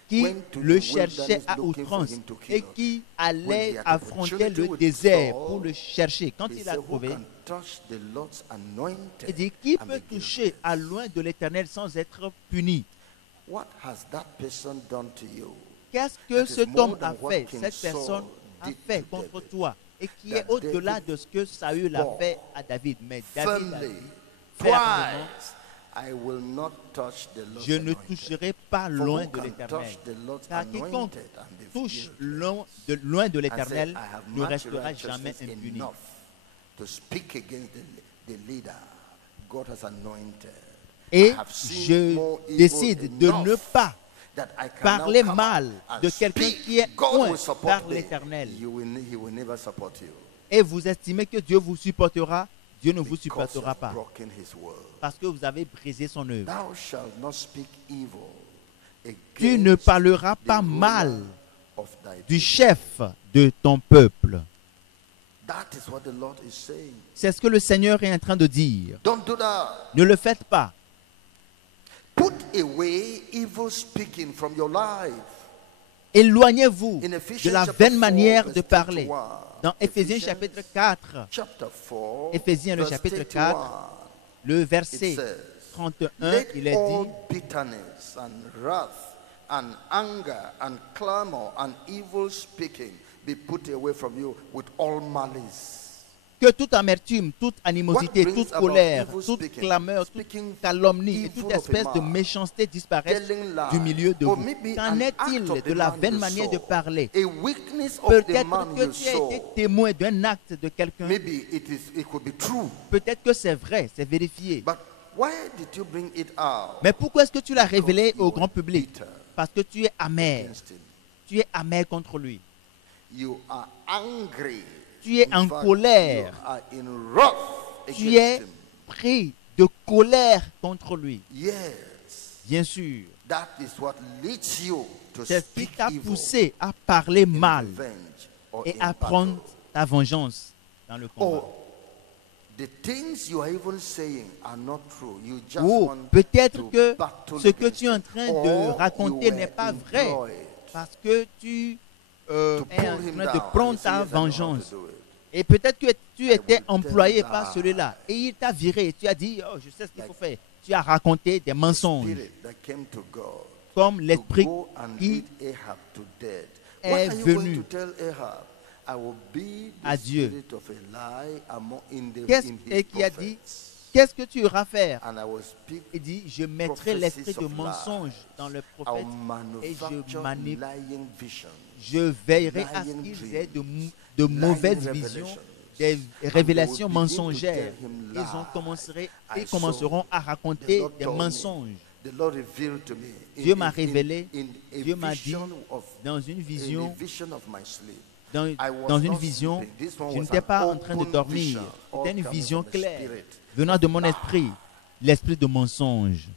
qui le cherchait à outrance et qui allait affronter le désert pour le chercher. Quand He il a said, Who trouvé, can touch the Lord's anointed il dit, qui and peut be guilty? toucher à loin de l'Éternel sans être puni? What has that person done to you? Qu'est-ce que That is cet more homme than a what fait, King cette Saul personne a did fait to contre David. toi et qui That est au-delà David de ce que Saül a swore fait à David. Mais David a Firmly, dit fermement, twice, I will not touch the Lord's je ne anointed. toucherai pas For loin who de can l'Éternel. touch the Lord's Car quiconque anointed and be touche guilty? loin de And say, l'Éternel I have ne much restera jamais righteousness impuni. enough to speak against the leader God has anointed. Et I have seen je more evil décide de enough ne pas that I can parler now come mal and de quelqu'un speak. qui est God will oint support par me. l'Éternel. He will never support you. Et vous estimez que Dieu vous supportera, Dieu ne vous Because you supportera have pas. broken his word. Parce que vous avez brisé son œuvre. Thou shalt not speak evil Tu ne against parleras the pas ruler mal of thy du people. chef de ton peuple. That is what the Lord is saying. C'est ce que le Seigneur est en train de dire. Don't do that. Ne le faites pas. Put away evil speaking from your life. Éloignez-vous In de Ephesians la chapter vaine 4, manière verse de parler. 31. Dans Éphésiens Ephesians chapitre 4, chapter 4, Éphésiens le verse chapitre 31, 4, le verset it says, 31, Let il est all dit, bitterness and wrath and anger and clamor and evil speaking be put away from you with all malice. que toute amertume, toute animosité, What brings toute about colère, evil toute speaking? clameur, toute Speaking calomnie et evil toute of a espèce de man, méchanceté disparaissent telling lies, du milieu de or vous. maybe Qu'en an est-il act of de the la man vaine you manière de saw, parler? a weakness of the Peut-être man que you tu as été saw. témoin d'un acte de quelqu'un. Maybe it could be true, Peut-être que c'est vrai, c'est vérifié. but why did you bring it out? Mais pourquoi est-ce que tu l'as Because révélé you au were grand public? bitter Parce que tu es amer. against him. Tu es amer contre lui. You are angry. Tu es In en fact, colère. You are in wrath Tu against es him. pris de colère contre lui. Yes, Bien sûr. that is what leads you to C'est ce qui speak t'a evil poussé à parler in mal revenge or et in à prendre battle. ta vengeance dans le combat. Or the things you are even saying are not true. You just Ou want peut-être to que battle ce que against tu es en it. train Or de you raconter were n'est pas vrai employed parce que tu to es pull en him train down de and prendre you say, ta "Yes, I know how to vengeance. do it." Et peut-être que tu étais employé par celui-là et il t'a viré et tu as dit, oh, je sais ce qu'il faut faire. Tu as raconté des mensonges comme l'esprit qui est venu à Dieu. Et qui a dit, qu'est-ce que tu iras faire? Il dit, je mettrai l'esprit de mensonge dans le prophète et je veillerai à ce qu'ils aient de mauvaises visions, des révélations mensongères. Ils commenceront à raconter des mensonges. Dieu m'a révélé, Dieu m'a dit dans une vision, je n'étais pas en train de dormir. C'était une vision claire venant de mon esprit, l'esprit de mensonge.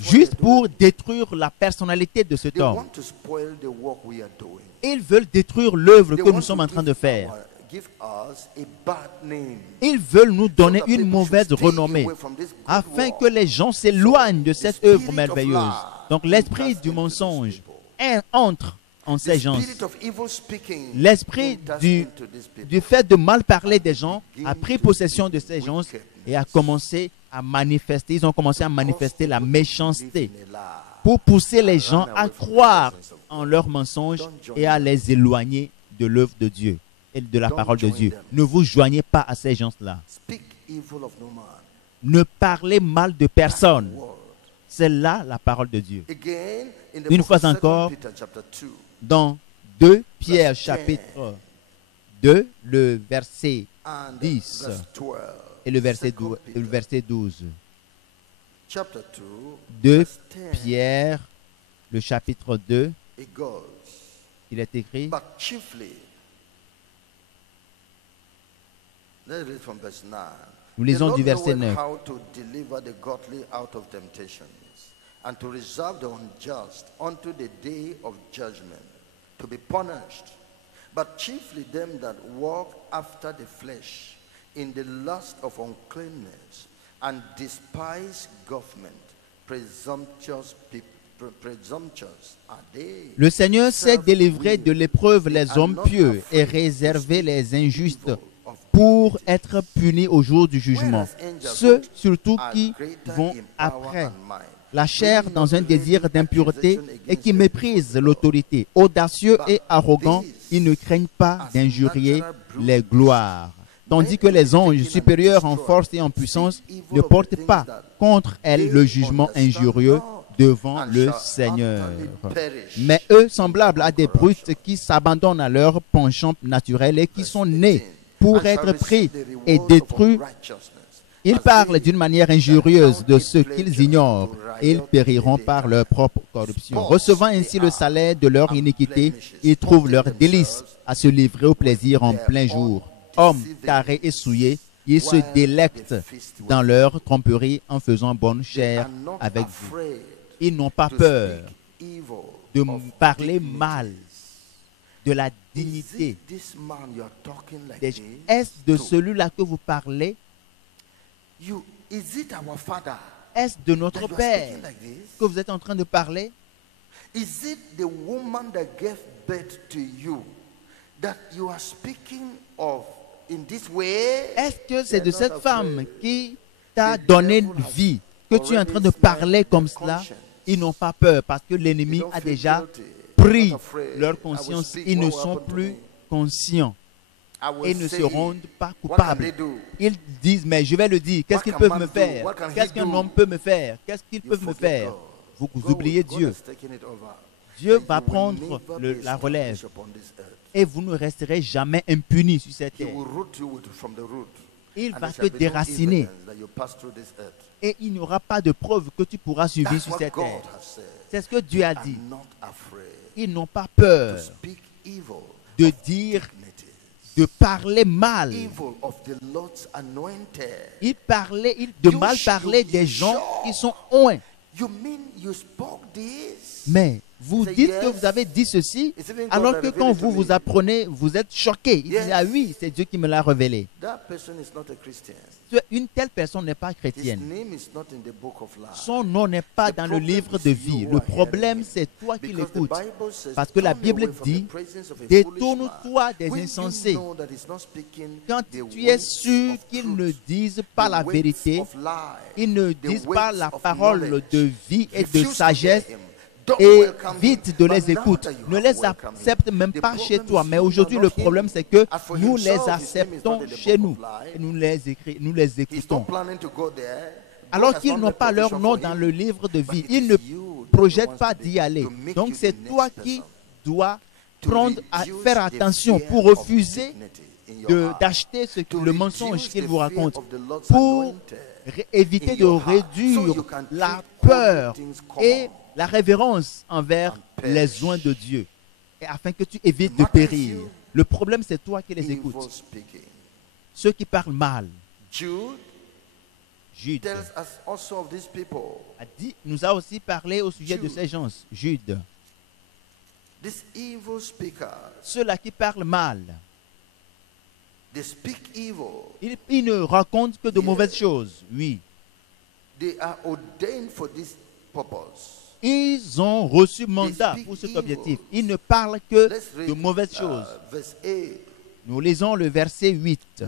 Juste pour détruire la personnalité de cet homme. Ils veulent détruire l'œuvre que nous sommes en train de faire. Ils veulent nous donner une mauvaise renommée afin que les gens s'éloignent de cette œuvre merveilleuse. Donc l'esprit du mensonge entre en ces gens. L'esprit du fait de mal parler des gens a pris possession de ces gens et a commencé à manifester. Ils ont commencé à manifester la méchanceté pour pousser les gens à croire en leurs mensonges et à les éloigner de l'œuvre de Dieu et de la parole de Dieu. Ne vous joignez pas à ces gens-là. Ne parlez mal de personne. C'est là la parole de Dieu. Une fois encore, dans 2 Pierre chapitre 2, le verset 10 et le verset 12. 2 Pierre, le chapitre 2, il est écrit, nous lisons du verset 9. And to reserve the unjust unto the day of judgment, to be punished, but chiefly them that walk after the flesh, in the lust of uncleanness, and despise government, presumptuous are they. Le Seigneur sait délivrer de l'épreuve les hommes pieux et réserver les injustes pour être punis au jour du jugement. Ceux surtout qui vont après la chair dans un désir d'impureté et qui méprisent l'autorité. Audacieux et arrogants, ils ne craignent pas d'injurier les gloires. Tandis que les anges supérieurs en force et en puissance ne portent pas contre elles le jugement injurieux devant le Seigneur. Mais eux, semblables à des brutes qui s'abandonnent à leur penchant naturel et qui sont nés pour être pris et détruits, ils parlent d'une manière injurieuse de ce qu'ils ignorent et ils périront par leur propre corruption. Recevant ainsi le salaire de leur iniquité, ils trouvent leur délice à se livrer au plaisir en plein jour. Hommes tarés et souillés, ils se délectent dans leur tromperie en faisant bonne chère avec vous. Ils n'ont pas peur de parler mal de la dignité. Est-ce de celui-là que vous parlez? Est-ce de notre Père que vous êtes en train de parler? Est-ce que c'est de cette femme qui t'a donné vie que tu es en train de parler comme cela? Ils n'ont pas peur parce que l'ennemi a déjà pris leur conscience. Ils ne sont plus conscients. Et ne se rendent pas coupables. Ils disent, mais je vais le dire, qu'est-ce qu'ils peuvent me faire? Qu'est-ce qu'un homme peut me faire? Qu'est-ce qu'ils peuvent me faire? Vous oubliez Dieu. Dieu va prendre la relève. Et vous ne resterez jamais impunis sur cette terre. Il va te déraciner. Et il n'y aura pas de preuve que tu pourras subir sur cette terre. C'est ce que Dieu a dit. Ils n'ont pas peur de dire, de parler mal. De mal parler des gens qui sont oints. Mais vous dites que vous avez dit ceci, alors que quand vous vous apprenez, vous êtes choqué. Il dit, ah oui, c'est Dieu qui me l'a révélé. Une telle personne n'est pas chrétienne. Son nom n'est pas dans le livre de vie. Le problème, c'est toi qui l'écoutes. Parce que la Bible dit, détourne-toi des insensés. Quand tu es sûr qu'ils ne disent pas la vérité, ils ne disent pas la parole de vie et de sagesse, et vite de les écouter. Ne les accepte même pas chez toi. Mais aujourd'hui, le problème, c'est que nous les acceptons chez nous. Et nous les écoutons. Alors qu'ils n'ont pas leur nom dans le livre de vie. Ils ne projettent pas d'y aller. Donc, c'est toi qui dois faire attention pour refuser d'acheter le mensonge qu'ils vous racontent, pour éviter de réduire la peur et la révérence envers les oints de Dieu, et afin que tu évites de périr. Le problème, c'est toi qui les écoutes. Ceux qui parlent mal. Jude nous a aussi parlé au sujet de ces gens. Jude. Ceux-là qui parlent mal. Ils ne racontent que de mauvaises choses. Oui. Ils ont reçu mandat pour cet objectif. Ils ne parlent que de mauvaises choses. Nous lisons le verset 8.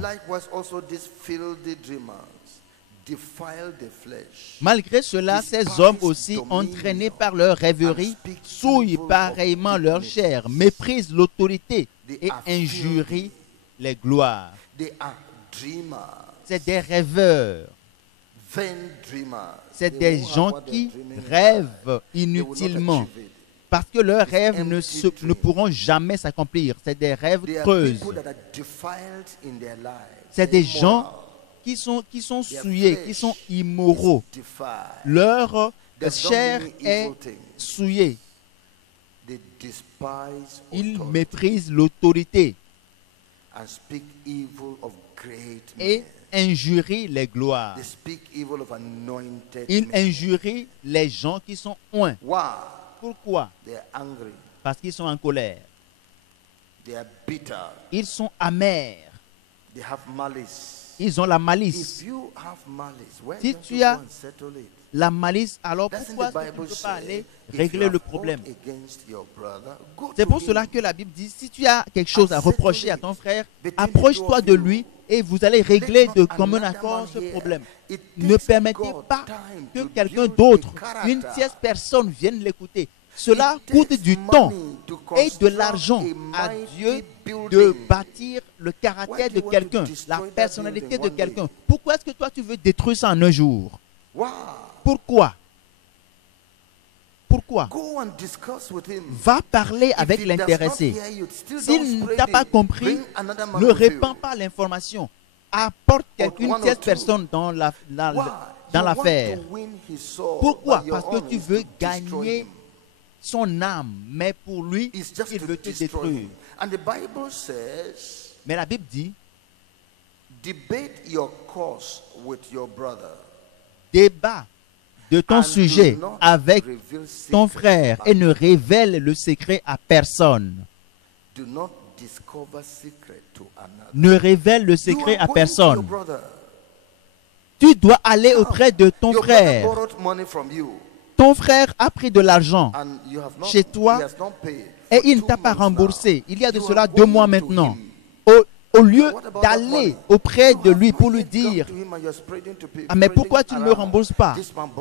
Malgré cela, ces hommes aussi, entraînés par leur rêverie, souillent pareillement leur chair, méprisent l'autorité et injurient les gloires. C'est des rêveurs. C'est des gens qui rêvent inutilement parce que leurs rêves ne pourront jamais s'accomplir. C'est des rêves creuses. C'est des gens qui sont souillés, qui sont immoraux. Leur chair est souillée. Ils méprisent l'autorité et injurient les gloires. Ils injurient les gens qui sont oints. Pourquoi? Parce qu'ils sont en colère. Ils sont amers. Ils ont la malice. Si tu as la malice, alors pourquoi tu ne peux pas aller régler le problème? C'est pour cela que la Bible dit, si tu as quelque chose à reprocher à ton frère, approche-toi de lui et vous allez régler de commun accord ce problème. Ne permettez pas que quelqu'un d'autre, une tierce personne vienne l'écouter. Cela coûte du temps et de l'argent à Dieu de bâtir le caractère de quelqu'un, la personnalité de quelqu'un. Pourquoi est-ce que toi tu veux détruire ça en un jour? Pourquoi? Pourquoi? Va parler avec l'intéressé. S'il ne t'a pas compris, ne répands pas l'information. Apporte une tierce personne dans l'affaire. Pourquoi? Parce que tu veux gagner son âme, mais pour lui, il veut te détruire. Mais la Bible dit, débat de ton sujet avec ton frère et ne révèle le secret à personne. Ne révèle le secret à personne. Tu dois aller auprès de ton frère. Ton frère a pris de l'argent chez toi et il ne t'a pas remboursé. Il y a de cela 2 mois maintenant. Au lieu d'aller auprès de lui pour lui dire « Ah, mais pourquoi tu ne me rembourses pas ?»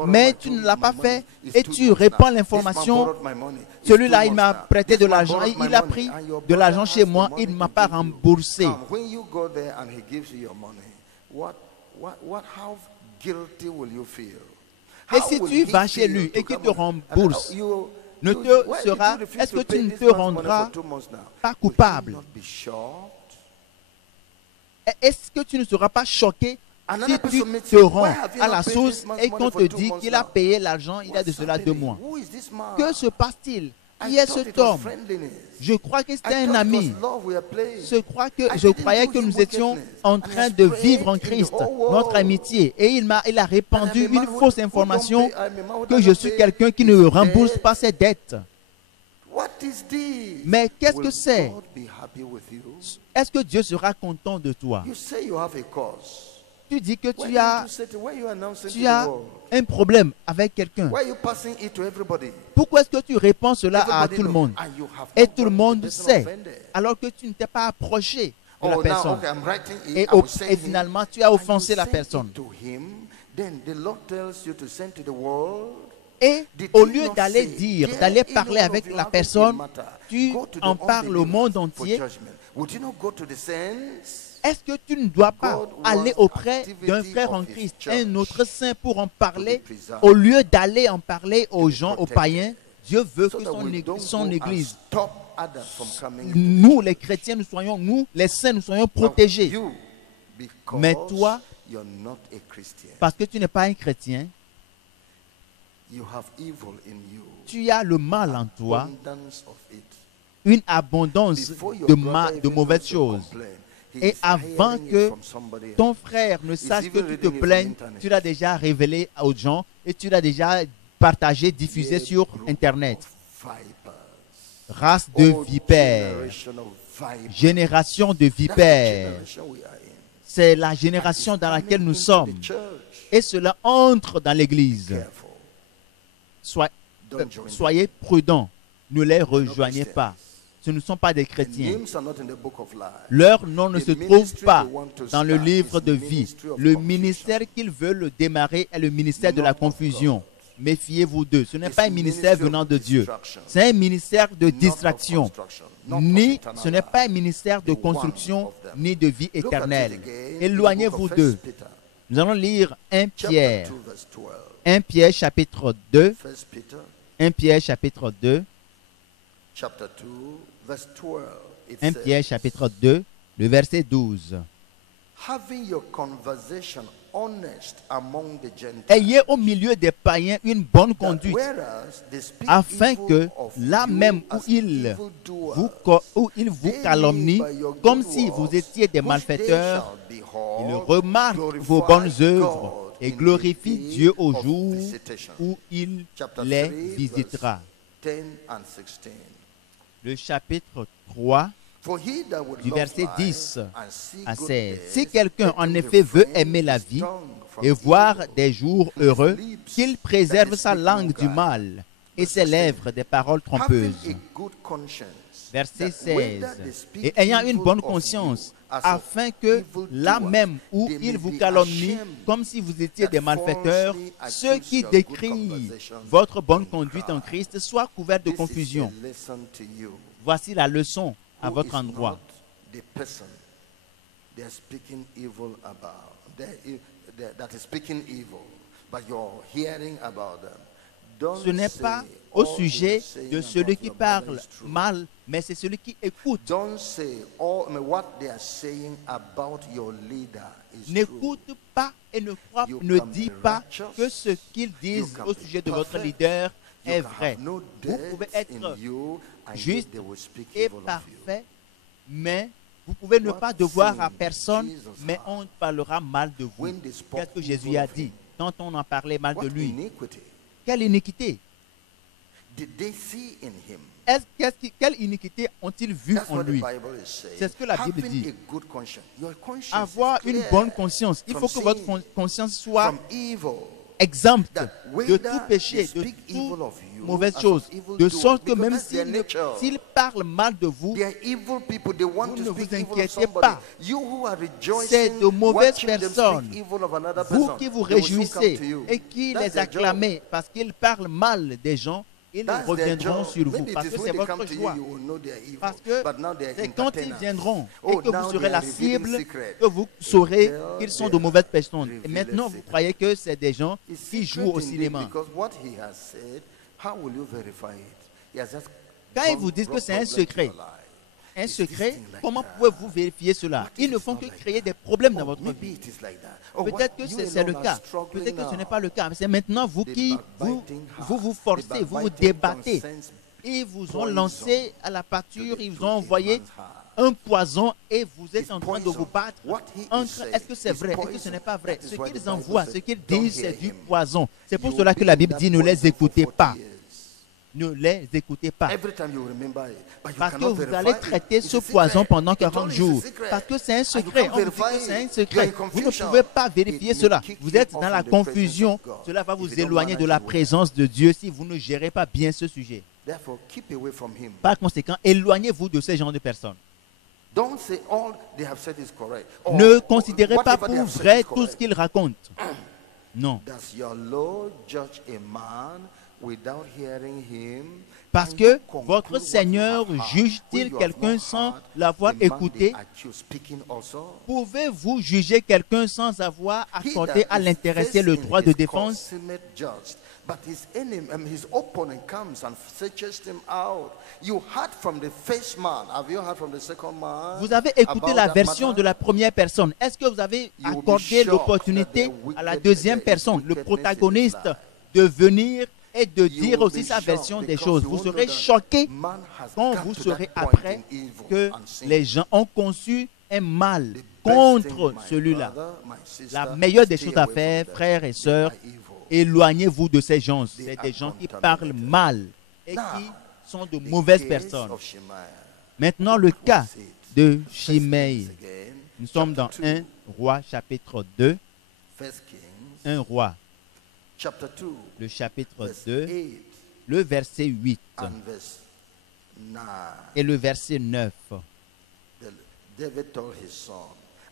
Mais tu ne l'as pas fait et tu répands l'information. Celui-là, il m'a prêté de l'argent. Il a pris de l'argent chez moi. Il ne m'a pas remboursé. Et si tu vas chez lui et qu'il te rembourse, est-ce que tu ne te rendras pas coupable? Est-ce que tu ne seras pas choqué si tu te rends à la source et qu'on te dit qu'il a payé l'argent il y a de cela 2 mois? Que se passe-t-il? Qui est cet homme? Je crois que c'était un ami. Je croyais que nous étions en train de vivre en Christ, notre amitié. Et il a répandu une fausse information que je suis quelqu'un qui ne rembourse pas ses dettes. what is this? Mais qu'est-ce Will que c'est? God be happy with you? Est-ce que Dieu sera content de toi? You say you have a cause. Tu dis que Why tu as, you say to- why you announcing to tu the as world? un problème avec quelqu'un. Why are you passing it to everybody? Pourquoi est-ce que tu réponds cela à Everybody tout le knows. monde? And you have Et not tout le gone to the monde person sait, offended. alors que tu ne t'es pas approché de la Oh, now, personne. okay, I'm writing it. Et, I will send et him. finalement, tu as And offensé you la send personne. it to him. Then the Lord tells you to send to the world. Et Did au he lieu not d'aller say, dire, "Dear, d'aller any parler one avec of you la having a personne, matter, tu go to the en parles au monde unbelievers for entier. judgment." Would you not go to the saints? Est-ce que tu ne dois pas God aller wants auprès d'un activity frère en of his Christ, church un autre saint pour en parler, preserved, au lieu d'aller en parler aux be gens, aux protected, païens? Dieu veut so que that we don't son go and église, stop others from coming into nous les chrétiens, nous les saints, nous soyons the church. protégés. You, because Mais toi, you're not a Christian, parce que tu n'es pas un chrétien, you have evil in you, tu as le mal en toi, abundance of it. une abondance Before your de, brother de even mauvaises knows your choses. complaint, he Et is avant hearing it que from somebody else. ton frère ne sache que even tu te reading it plaignes, from internet. tu l'as déjà révélé aux gens et tu l'as déjà partagé, diffusé Ye sur group Internet. of vipers. Race de Oh, vipères, generation of vipers. génération de That's the vipères. generation we are in. C'est la génération It's dans coming laquelle nous into sommes. the church. Et cela entre dans l'Église. Careful. Soyez prudents. Ne les rejoignez pas. Ce ne sont pas des Their chrétiens. names are not in the book of life. Leur nom ne The se trouve ministry pas they want to dans le start livre is de vie. ministry of Le confusion. ministère qu'ils veulent démarrer est le ministère de la Not of confusion. God. Méfiez-vous d'eux. Ce n'est It's pas un ministère ministry of venant de Dieu. distraction. C'est un ministère de Not of distraction. construction, not of Ni, eternal ce n'est pas un life. ministère de The one construction of them. ni de vie Look at it éternelle. again in the book Éloignez-vous of d'eux. 1 Peter, Nous allons lire 1 chapter Pierre. 2, verse 12. 1 Pierre chapitre 2. 1 Peter, 1 Pierre chapitre 2. chapter 2, verse 12. It 1 Pierre says, chapitre 2, le verset 12. having your conversation honest among the Gentiles, Ayez au milieu des païens une bonne that conduite, whereas they speak afin evil que of là you même où as ils evildoers, vous calomnient, comme si vous étiez des malfaiteurs, ils remarquent vos bonnes œuvres et glorifient Dieu au jour où il les visitera. Le chapitre 3, du verset 10 à 16. Si quelqu'un en effet veut aimer la vie et voir des jours heureux, qu'il préserve sa langue du mal et ses lèvres des paroles trompeuses. Verset 16. Et ayant une bonne conscience, afin que là même où ils vous calomnient, comme si vous étiez des malfaiteurs, ceux qui décrient votre bonne conduite en Christ soient couverts de confusion. Voici la leçon à votre endroit. Ce n'est pas au sujet de celui qui parle mal, mais c'est celui qui écoute. N'écoute pas et ne dis pas que ce qu'ils disent au sujet de votre leader est vrai. Vous pouvez être juste et parfait, mais vous pouvez ne pas devoir à personne, mais on parlera mal de vous. Qu'est-ce que Jésus a dit quand on en parlait mal de lui? Quelle iniquité? Quelle iniquité ont-ils vu en lui? C'est ce que la Bible dit. Avoir une bonne conscience. Il faut que votre conscience soit exempte de tout péché, de toute mauvaise chose, de sorte que même s'ils parlent mal de vous, vous ne vous inquiétez pas. C'est de mauvaises personnes, vous qui vous réjouissez et qui les acclamez parce qu'ils parlent mal des gens, ils reviendront sur vous parce que c'est votre joie. Parce que c'est quand ils viendront et que vous serez la cible que vous saurez qu'ils sont de mauvaises personnes. Et maintenant, vous croyez que c'est des gens qui jouent au cinéma. Quand ils vous disent que c'est un secret, comment pouvez-vous vérifier cela? Ils ne font que créer des problèmes dans votre vie. Peut-être que c'est le cas, peut-être que ce n'est pas le cas, mais c'est maintenant vous qui vous forcez, vous vous débattez. Ils vous ont lancé à la pâture, ils vous ont envoyé un poison et vous êtes en train de vous battre entre est-ce que c'est vrai, est-ce que ce n'est pas vrai. Ce qu'ils envoient, ce qu'ils disent, c'est du poison. C'est pour cela que la Bible dit ne les écoutez pas. Ne les écoutez pas. Every time you remember it, but you Parce que cannot vous verify allez it. traiter It's ce a secret. poison pendant He told 40 you jours. it's a secret. Parce que c'est un And you secret. can't On vous dit verify que c'est un it. secret. You are in Vous ne confusion. pouvez pas It vérifier may cela. keep Vous you êtes off dans la from the presence confusion. of God Cela va if vous you don't éloigner de manage la it well. présence de Dieu si vous ne gérez pas bien ce sujet. Therefore, keep away from him. Par conséquent, éloignez-vous de ces genres de personnes. Don't say all they have said is correct. Or Ne considérez pas whatever they pour have said vrai is tout correct. ce qu'ils racontent. Non. Does your Lord judge a man without hearing him? Parce Can que you conclude votre what you Seigneur have heard? juge-t-il When you have quelqu'un not sans heard, l'avoir the man écouté? they accuse speaking also? Pouvez-vous juger quelqu'un sans avoir He accordé that à is l'intéressé le faced in droit de his défense? consummate judged, but his enemy, his opponent comes and searches him out. You heard from the first man. Have you heard from the second man? Vous avez écouté about la that version matter? de la première personne. Est-ce que vous avez You will be accordé shocked l'opportunité that the à la wicked- deuxième there is personne, le wickedness in his protagoniste, life. de venir et de You dire will aussi be sa shocked version des because choses? you Vous won't know serez that choqué man has quand got vous to serez that point après in evil que and sin. les gens ont conçu un mal The best contre thing, my celui-là. brother, my sister, La meilleure des stay choses à away faire, from them. frères et They sœurs, are evil. éloignez-vous de ces gens. They C'est are des gens qui contaminated. parlent mal et Now, qui sont de The mauvaises case personnes. of Shemaiah. Maintenant, le cas Proceed. de First Shimei. Kings again, Nous sommes dans chapter 1 Roi chapitre 2. First Kings, 1 Roi, chapter 2, le chapitre verse 2, 8 le verset 8 and verse 9. et le verset 9. David told his son,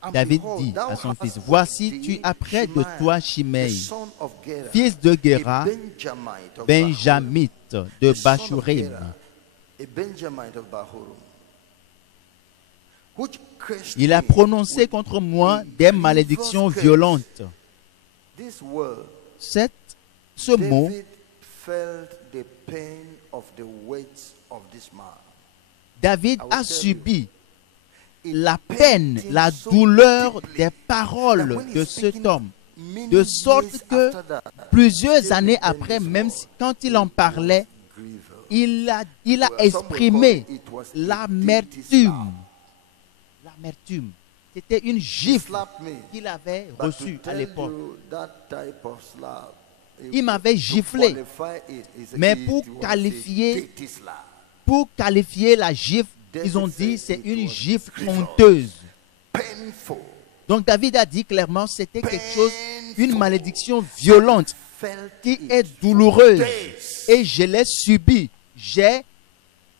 and David behold, dit thou à son hast fils, with voici, thee tu as près de Shemaiah, toi the Shimei, son of Gera, fils de a Gera, Benjamite of benjamite de Bahurim, the son of Bachurim. Gera, a Benjamite of Bahurim, which cursed Il a me prononcé with contre moi a des grievous malédictions curse. violentes. This word, Ce mot, David felt the pain of the weight of this man. David I will a tell subi It la pained peine, him la so douleur deeply des that paroles when de he's cet speaking homme. many De sorte years que after that, plusieurs still années he penned après, this même word. si- quand il en It parlait, was grievous. il a Some will exprimé call it was a l'amertume. dirty slap. L'amertume. C'était une He gifle slapped me. qu'il avait But reçue to à tell l'époque. you that type of slap, Il m'avait giflé. Mais pour qualifier- Pour qualifier la gifle, ils ont dit c'est une gifle honteuse. painful. Donc David a dit clairement c'était quelque chose, une malédiction violente qui est douloureuse. Et je l'ai subie. J'ai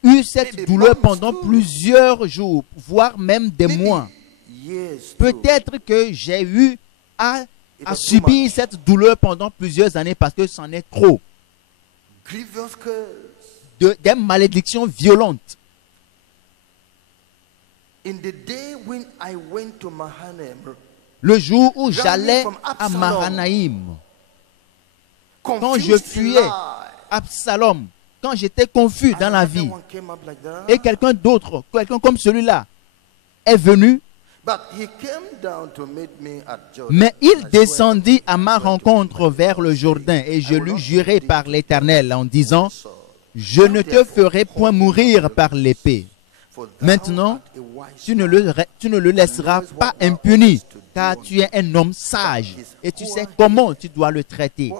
eu cette douleur pendant plusieurs jours, voire même des mois. Peut-être que j'ai eu à subir cette douleur pendant plusieurs années parce que c'en est trop. Grievous curse. Des malédictions violentes. In the day when I went to Mahanaim, Le jour où j'allais à Mahanaïm, quand je fuyais Absalom, quand j'étais confus dans la vie, et quelqu'un d'autre, quelqu'un comme celui-là, est venu, mais il descendit à ma rencontre vers le Jourdain, et je lui jurai par l'Éternel en disant, je ne te ferai point mourir par l'épée. Maintenant, tu ne le laisseras pas impuni, car tu es un homme sage et tu sais comment tu dois le traiter.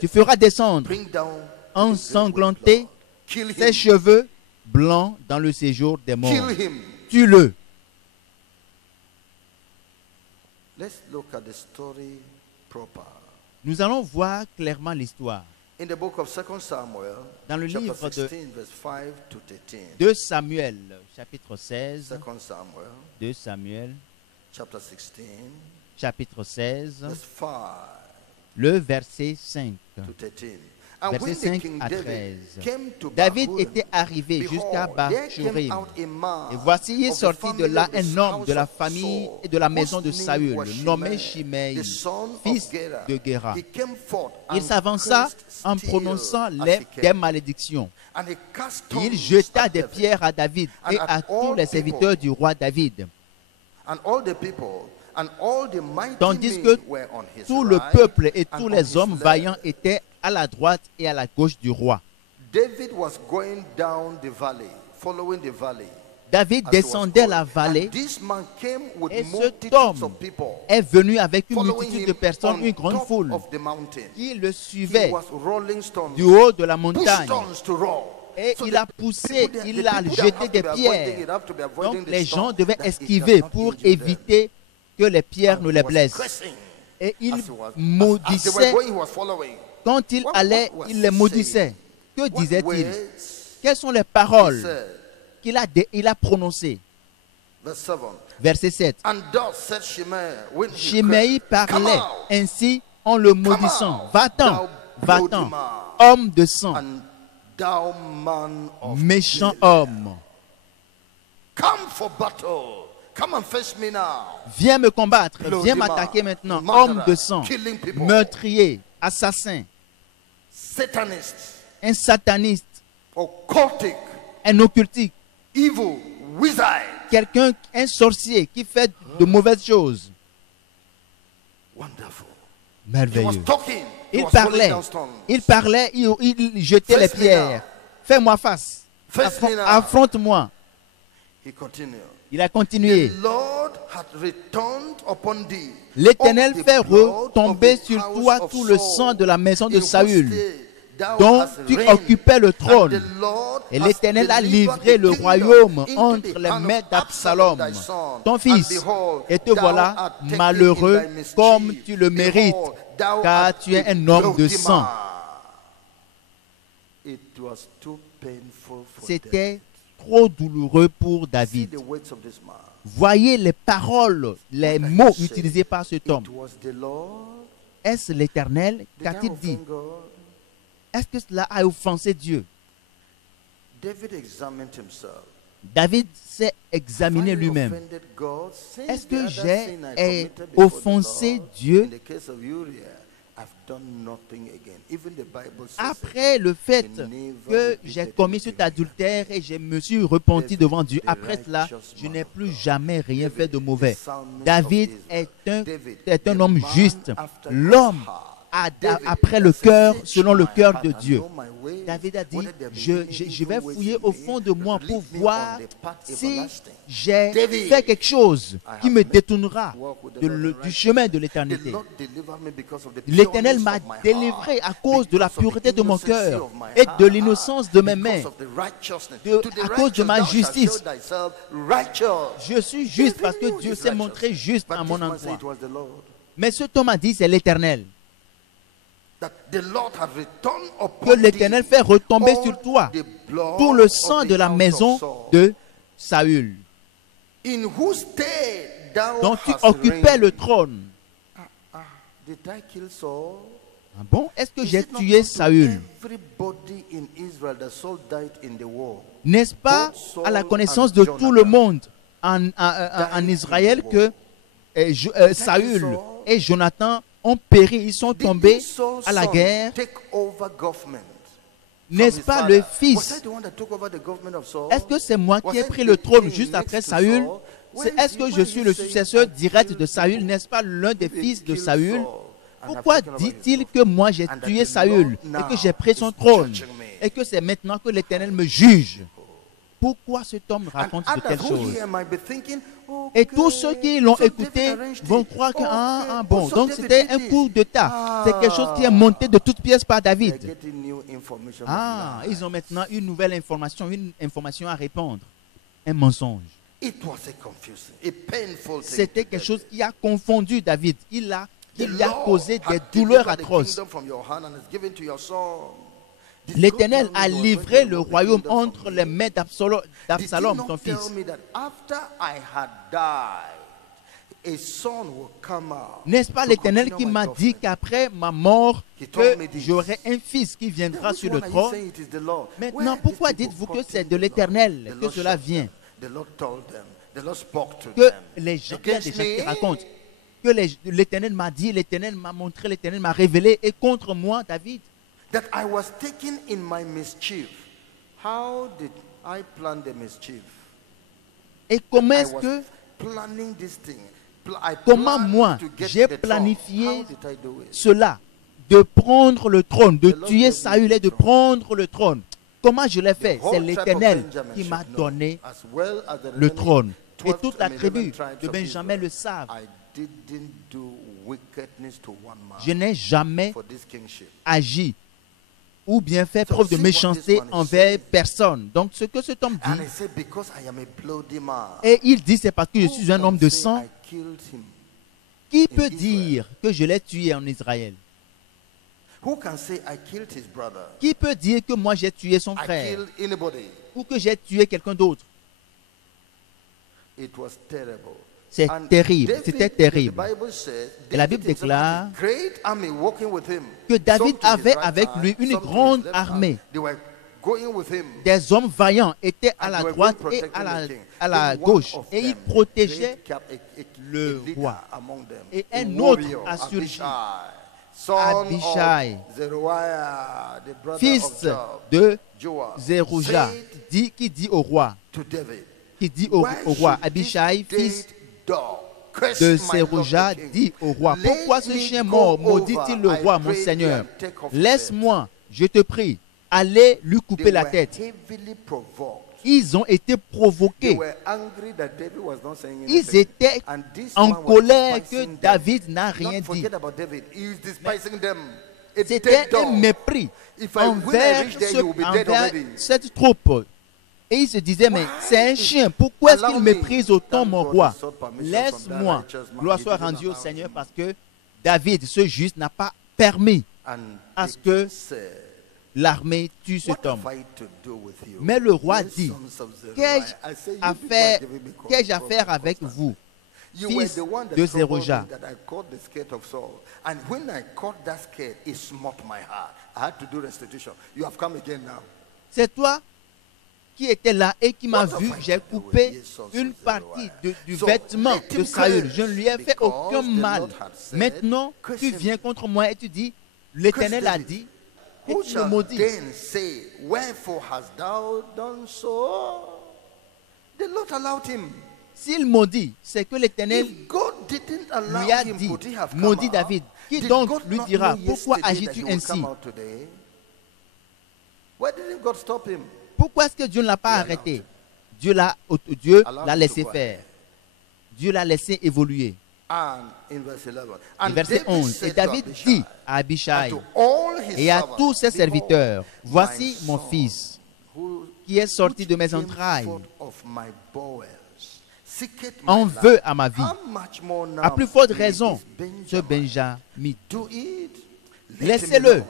Tu feras descendre, ensanglanter ses cheveux blancs dans le séjour des morts. Tue-le. Nous allons voir clairement l'histoire. In the book of 2 Samuel, dans le livre chapter de 16, verse 5 to 13. 2 Samuel, chapitre 16, 2 Samuel, 2 Samuel, chapter 16, chapitre 16, verse 5 le verset 5. to 13. Versets 5 à 13. David était arrivé jusqu'à Bachurim. Et voici, il est sorti de là un homme de la famille et de la maison de Saül, nommé Shimei, fils de Gera. Il s'avança en prononçant des malédictions. Il jeta des pierres à David et à tous les serviteurs du roi David. Tandis que tout le peuple et tous les hommes vaillants étaient à la droite et à la gauche du roi. David descendait la vallée et cet homme est venu avec une multitude de personnes, une grande foule qui le suivait du haut de la montagne. Et il a poussé, il a jeté des pierres. Donc les gens devaient esquiver pour éviter que les pierres ne les blessent. Et il maudissait. Quand il allait, il les maudissait. Que disait-il? Quelles sont les paroles qu'il a prononcées? Verset 7. Shimei parlait ainsi en le maudissant. Va-t'en, va-t'en, homme de sang, méchant homme. Viens me combattre, viens m'attaquer maintenant, homme de sang, meurtrier, assassin, un sataniste, un occultique, quelqu'un, un sorcier qui fait de mauvaises choses. Merveilleux. Il parlait, il jetait les pierres. Fais-moi face. Affronte-moi. Il a continué. L'Éternel fait retomber sur toi tout le sang de la maison de Saül, dont tu occupais le trône. Et l'Éternel a livré le royaume entre les mains d'Absalom, ton fils. Et te voilà malheureux comme tu le mérites, car tu es un homme de sang. C'était trop douloureux pour David. Voyez les paroles, les mots utilisés par cet homme. Est-ce l'Éternel? Qu'a-t-il dit? Est-ce que cela a offensé Dieu? David s'est examiné lui-même. Est-ce que j'ai offensé Dieu? Après le fait que j'ai commis cet adultère et je me suis repenti devant Dieu, après cela, je n'ai plus jamais rien fait de mauvais. David est un homme juste, l'homme après le cœur, selon le cœur de Dieu. David a dit, je vais fouiller au fond de moi pour voir si j'ai fait quelque chose qui me détournera du chemin de l'éternité. L'Éternel m'a délivré à cause de la pureté de mon cœur et de l'innocence de mes mains, à cause de ma justice. Je suis juste parce que Dieu s'est montré juste à mon endroit. Mais cet homme a dit, c'est l'Éternel. Que l'Éternel fait retomber sur toi tout le sang de la maison de Saül, dont tu occupais le trône. Ah bon? Est-ce que j'ai tué Saül? N'est-ce pas à la connaissance de tout le monde en Israël que Saül et Jonathan ont péri, ils sont tombés à la guerre? N'est-ce pas le fils? Est-ce que c'est moi qui ai pris le trône juste après Saül? Est-ce que je suis le successeur direct de Saül? N'est-ce pas l'un des fils de Saül? Pourquoi dit-il que moi j'ai tué Saül et que j'ai pris son trône et que c'est maintenant que l'Éternel me juge? Pourquoi cet homme raconte de telles choses? Et tous ceux qui l'ont écouté vont croire que, bon, donc c'était un coup d'état. C'est quelque chose qui est monté de toutes pièces par David. Ils ont maintenant une nouvelle information, une information à répondre. Un mensonge. C'était quelque chose qui a confondu David. Il a causé des douleurs atroces. L'Éternel a livré le royaume entre les mains d'Absalom, ton fils. N'est-ce pas l'Éternel qui m'a dit qu'après ma mort, que j'aurai un fils qui viendra sur le trône? Maintenant, pourquoi dites-vous que c'est de l'Éternel que cela vient? Que les gens, il y a des gens qui racontent que l'Éternel m'a dit, l'Éternel m'a montré, l'Éternel m'a révélé, et contre moi, David. That I was taken in my mischief. How did I plan the mischief? Et comment est-ce que, comment moi, j'ai planifié cela, de prendre le trône, de tuer Saül et de prendre le trône? comment je l'ai The fait? whole C'est tribe of l'Éternel Benjamin qui m'a should know, donné as well as the le remaining trône. Et 12 toute la 11 tribu tribes de of Benjamin Israel. le savent. I didn't do wickedness to one man Je n'ai jamais for this kingship. agi ou bien fait So preuve de see what méchanceté this one is envers saying. personne. Donc ce que cet homme And dit, I said, because I am a bloody man. et il dit c'est parce que je Who suis un can homme de say sang, I killed him? qui peut Israel? dire que je l'ai tué en Israël? Who can say I killed his brother? Qui peut dire que moi j'ai tué son I frère killed anybody? ou que j'ai tué quelqu'un d'autre? It was terrible. C'est And terrible, David, c'était the terrible. Bible says, Et la David Bible himself had a déclare great army walking with him. que David Some to his avait right avec hand, lui une some to his grande left hand. armée. They were going with him. Des hommes vaillants étaient à And la they were droite going et protecting the king. à la Then one gauche. of Et ils them, protégeaient great le a leader roi. among them, Et a un autre warrior, a surgi. Abishai, son Abishai, of Zeruiah, the brother fils of Joab, de Joab, Zeruja, said qui dit au roi, to David, au "Why roi, should Abishai, this fils dead dog curse de my Zeruja, lord the king? dit au roi, Let pourquoi ce me chien go mort over, maudit-il le I roi, mon pray thee, Seigneur? and take off his Laisse-moi, je te prie, allez lui head." couper They la were tête. heavily provoked. Ils ont été They provoqués. were angry that David was not saying Ils anything. étaient And this en man was colère que despising them. David n'a rien Not dit. forget about David. He is despising them. A C'était dead un dog. mépris If when I envers, reach there, you will be dead envers already. cette troupe. Et il se disait, mais c'est un chien, pourquoi est-ce qu'il méprise autant mon roi? Laisse-moi. Gloire soit rendue au Seigneur parce que David, ce juste, n'a pas permis And à the ce que king said, l'armée tue cet "What homme. have I to do with you? Mais le roi Ye dit, sons of Zeruiah?" qu'ai-je I say, "You affaire, people are giving me qu'ai-je cause affaire for avec concern. vous, You were fils the one that de troubled Zeruja? me that I caught the skirt of Saul. And when I caught that skirt, it smote my heart. I had to do restitution. You have come again now." C'est toi qui étais là et qui m'a What vu. have I J'ai done with coupé ye sons of une partie Zeruiah? du So, vêtement let de him Saül. curse, Je ne lui ai fait because aucun the mal. Lord had said, Maintenant, curse tu him. viens contre moi et tu dis, l'Éternel a David. dit, et Who tu me shall maudis. then say, "Wherefore hast thou done so?" The Lord allowed him. S'il maudit, c'est que l'Éternel If God didn't allow lui a him, dit, could he have come maudit out? David. Qui Did donc God lui not dira, know pourquoi yesterday that agis-tu he would ainsi? come out today? Why didn't God stop him? Pourquoi est-ce que Dieu ne l'a pas He arrêté? allowed Dieu Allow l'a him laissé to go faire. ahead. Dieu l'a laissé évoluer. And in verse 11, Et and verset David 11, et said to David Abishai, dit à Abishai and to all his et à servants, tous ses serviteurs, "Behold, voici my mon son, fils, who- qui est sorti which de mes came entrailles, forth of my bowels, seeketh my en life. veut à ma vie. How much more now À plus forte may raison, this ce Benjamin Benjamin, do it? Let him laissez-le alone,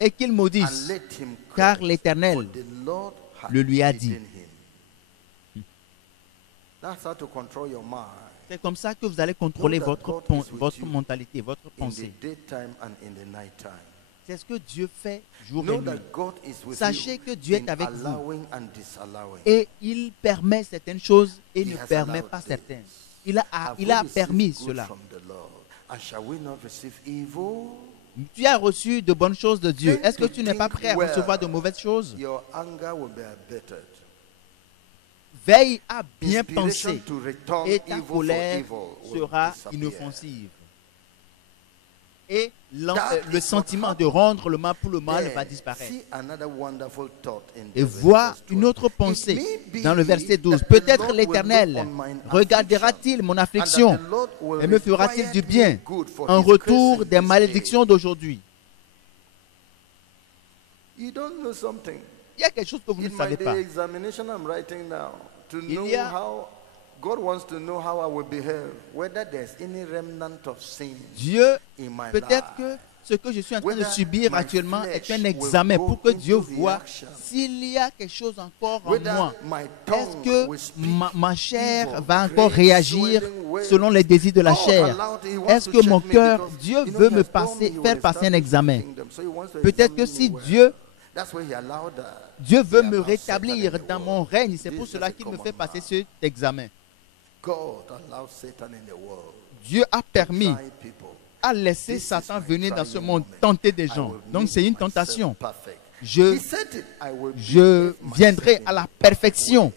et qu'il and maudisse, let him car curse, l'Éternel for the Lord hath le lui a hidden dit. him. That's how to control your mind C'est comme ça que vous allez contrôler Know that votre, God is with votre you mentalité, votre in the pensée. daytime and in the nighttime. C'est ce que Dieu fait jour et Know nuit. that God is with Sachez you que Dieu est in avec vous. allowing and disallowing. Et il permet certaines choses et He ne has permet allowed pas this. certaines. Il a Have we received permis good cela. from the Lord? And shall we not receive evil? Tu as reçu de bonnes choses de Dieu. Think Est-ce que to tu n'es pas think prêt à well. recevoir de mauvaises choses? Your anger will be abated. Veille à bien Inspiration penser to return et ta evil for colère evil will sera disappear. inoffensive. Et That le is sentiment what de rendre le mal pour le mal Then, va disparaître. see another wonderful thought in Et David, vois verse 12. une autre It pensée may be dans le verset 12. that the Peut-être Lord will l'Éternel look on mine regardera-t-il mon affliction and that the Lord will et me fera-t-il require du me bien good for en his retour cursing des this malédictions day. d'aujourd'hui? You don't know something. Il y a quelque chose que vous ne In my savez pas. day examination I'm writing now to Il know y a- how God wants to know how I will behave, whether there's any remnant of sin Dieu, in my peut-être life. que ce que je suis en train de Whether subir my actuellement est flesh un will examen go pour que Dieu into voie reaction. s'il y a quelque chose encore en Whether moi. my Est-ce tongue que will speak ma chair evil, va encore great réagir swelling way. selon les désirs de la God chair? allowed- he wants Est-ce to que check mon me cœur, because, Dieu you know, veut he me has told me he will faire passer un establish his examen? kingdom, so he wants to Peut-être que examine si me well. Dieu That's why he allowed that. Dieu veut He me allowed rétablir Satan in the dans world. mon règne. C'est This pour is cela a qu'il me common fait passer man. cet examen. God allowed Satan in the world. Dieu a permis, Try people. a laissé This is Satan my venir dans trying ce monde, moment. tenter des I gens. will Donc make c'est une myself tentation. perfect. Je, He said it, I will je behave myself viendrai in à la a perfect perfection. way.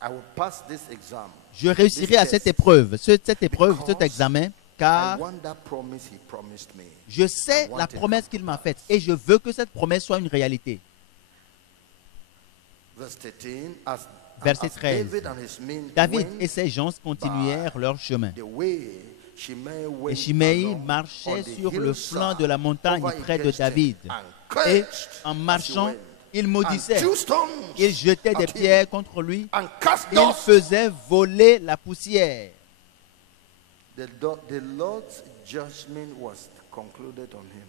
I will pass this exam. Je réussirai à cette épreuve, cet examen, car want that promise he promised me. je sais la promesse qu'il m'a faite et je veux que cette promesse soit une réalité. Verse 13, as Verset as 13. David and his men David went et ses gens continuèrent leur chemin. the way, Shimei went Et Shimei along on marchait the sur le flanc de la hillside montagne over près de against him David. and Et cursed en as he marchant, went, il and maudissait. threw stones Il jetait des at him, pierres contre lui. and cast Il dust. faisait voler la poussière. The Lord's judgment was concluded on him.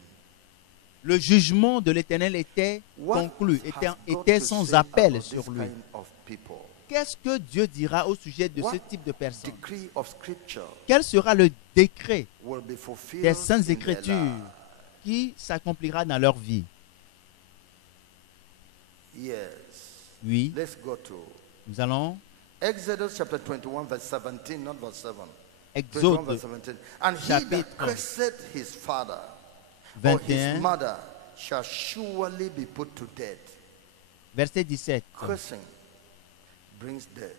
Le jugement de l'Éternel était What conclu, has God était to sans say appel about sur this lui. kind of people? Qu'est-ce que Dieu dira au sujet de ce What type de personne? decree of scripture Quel sera le décret will be fulfilled des Saintes in their Écritures lives? qui s'accomplira dans leur vie? Yes. Oui, Let's go to nous allons Exodus chapter 21 verse 17, not verse 7. 21 Exode verse 17. And he that chapitre cursed his father or his 21, mother shall surely be put to death. verset 17. Cursing brings death.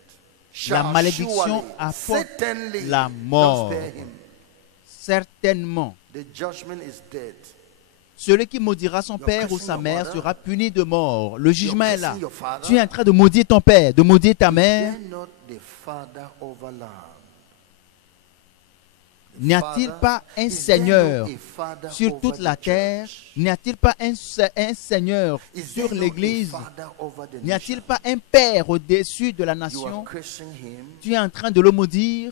La Shall malédiction surely, apporte certainly, la mort. don't spare him. Certainement, The judgment is dead. celui qui maudira son You're père ou cursing sa your mère mother. sera puni de mort. Le jugement est là. cursing your father. Tu es en train de maudire ton père, de maudire ta mère. Fear not the father over land. N'y a-t-il pas un Seigneur sur toute la terre? N'y a-t-il pas un Seigneur sur l'Église? N'y a-t-il pas un Père au-dessus de la nation? Tu es en train de le maudire?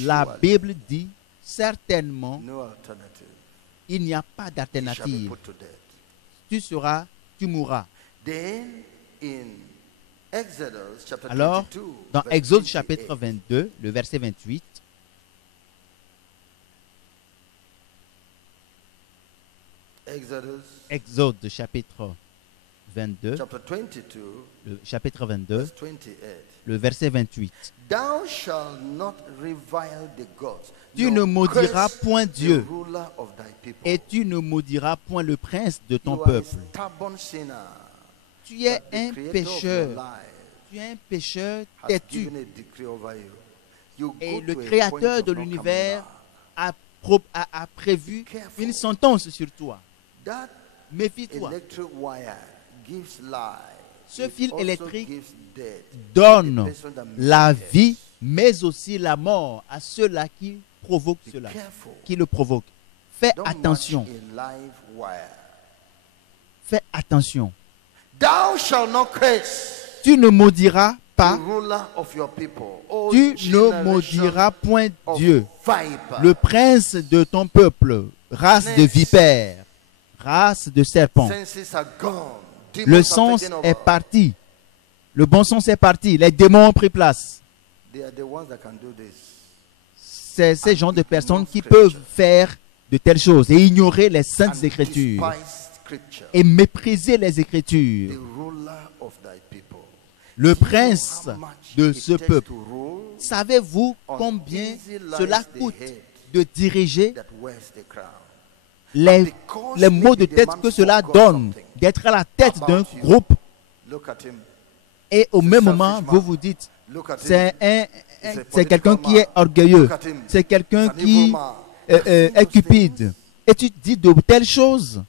La Bible dit certainement, il n'y a pas d'alternative. Tu mourras. Alors, dans Exode chapitre 22, le verset 28, Exode chapitre 22, le chapitre 22, le verset 28. Tu ne maudiras point Dieu et tu ne maudiras point le prince de ton peuple. Tu es un pécheur. Tu es un pécheur têtu. Et le Créateur de l'univers a prévu une sentence sur toi. Méfie-toi. Ce fil électrique donne la vie, mais aussi la mort à ceux-là qui provoquent cela, qui le provoquent. Fais attention. Fais attention. Tu ne maudiras pas. Tu ne maudiras point Dieu, le prince de ton peuple, race de vipères, race de serpents. Le sens est parti. Le bon sens est parti. Les démons ont pris place. C'est ces gens de personnes qui peuvent faire de telles choses et ignorer les saintes écritures et mépriser les écritures. Le prince de ce peuple. Savez-vous combien cela coûte de diriger les maux de tête que cela donne, d'être à la tête d'un groupe et au même moment, vous vous dites, c'est quelqu'un qui est orgueilleux, c'est quelqu'un qui est cupide. Et tu dis de telles choses.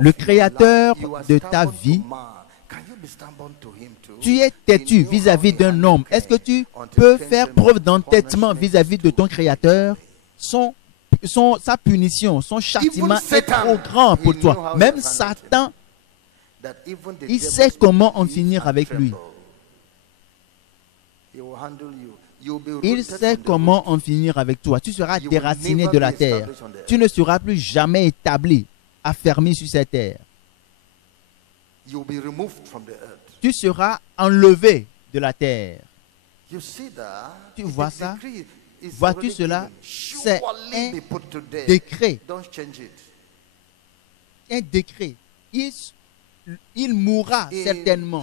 Le créateur de ta vie, tu es têtu vis-à-vis d'un homme. Est-ce que tu peux faire preuve d'entêtement vis-à-vis de ton créateur? Sa punition, son châtiment est trop grand pour toi. Même Satan, il sait comment en finir avec lui. Il sait comment en finir avec toi. Tu seras déraciné de la terre. Tu ne seras plus jamais établi, affermi sur cette terre. Tu seras enlevé de la terre. Tu vois ça? Vois-tu cela? C'est un décret. Un décret. Il mourra certainement.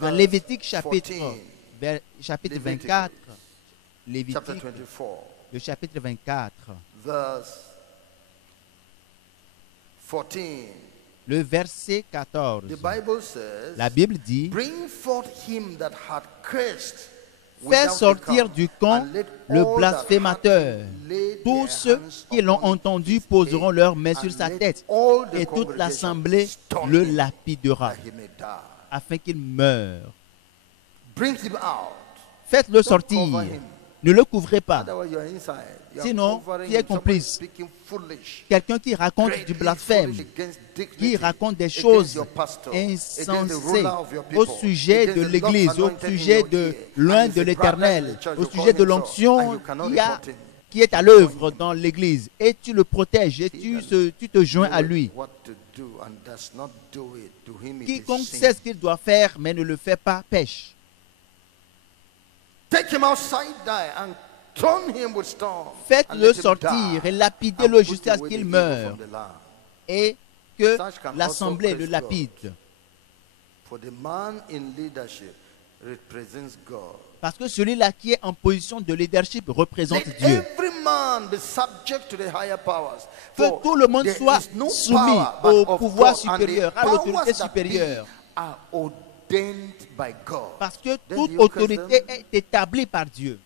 Dans Lévitique chapitre 24, Lévitique, le chapitre 24, Le verset 14. The Bible says, La Bible dit, bring forth him that had cursed fais without sortir account, du camp and let le all that blasphémateur. hearken lay Tous their ceux hands qui l'ont upon entendu his poseront head, leurs mains sur and sa let tête, all the et toute congregation l'assemblée stone le him, lapidera, that he may die. afin qu'il meure. Bring him out. Faites-le Don't sortir. cover him. Ne le couvrez pas. Otherwise, you are inside. You are Sinon, covering tu es him. Somebody complice. speaking foolish. Quelqu'un qui raconte Greatly du blasphème, foolish against dignity, qui raconte des against choses your pastor, against the insensées ruler of your au people, sujet against de the l'Église, Lord's au anointed in sujet your de ear, loin and de he's a brother in l'Éternel, the church, au you call sujet de him so, and l'onction you cannot qui report him. qui est à l'œuvre dans l'Église, et tu le protèges et tu te joins à lui. What to do and does not do it, to him it is Quiconque sin. sait ce qu'il doit faire mais ne le fait pas pêche. Take him outside there and turn him with storm. and Faites-le let him sortir die, et and lapidez-le put jusqu'à ce away qu'il the evil meure from the land. et que Such can l'assemblée also le curse lapide. For the man in leadership represents God. Parce que celui-là qui est en position de leadership représente Let Dieu. every man be subject to the higher powers. Que For tout le monde there soit is no soumis power but au of pouvoir God, and the supérieur, à powers l'autorité that supérieure. be are ordained by God. Parce que Then toute do you curse autorité them? est établie par Dieu.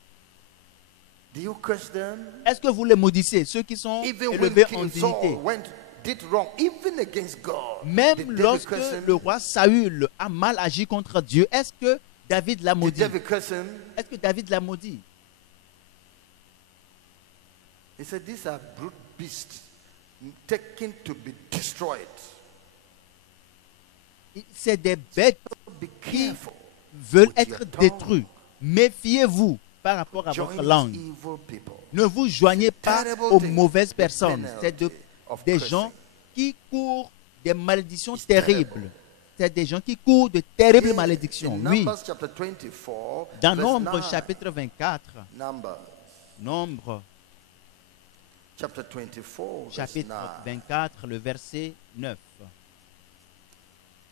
Do you curse them? Est-ce que vous les maudissez, ceux qui sont Even when élevés en King dignité? Saul did wrong, even against God. Même Did lorsque David curse him? le roi Saül a mal agi contre Dieu, est-ce que David l'a Did maudit? David curse him? Est-ce que David l'a maudit? He said, these are brute beasts taken to be destroyed. C'est des bêtes Be qui careful. veulent with être your tongue. détruites. Méfiez-vous par rapport à Join votre these langue. evil people. Ne vous joignez pas Terrible aux thing, mauvaises the personnes. C'est penalty of des cursing. gens qui courent des malédictions It's terribles. terrible. C'est des gens qui courent de terribles Yes, malédictions. in Oui. Numbers chapter 24, Dans verse Nombre 9. chapitre 24, Numbers Nombre chapter 24, verse chapitre 9. 24, le verset 9.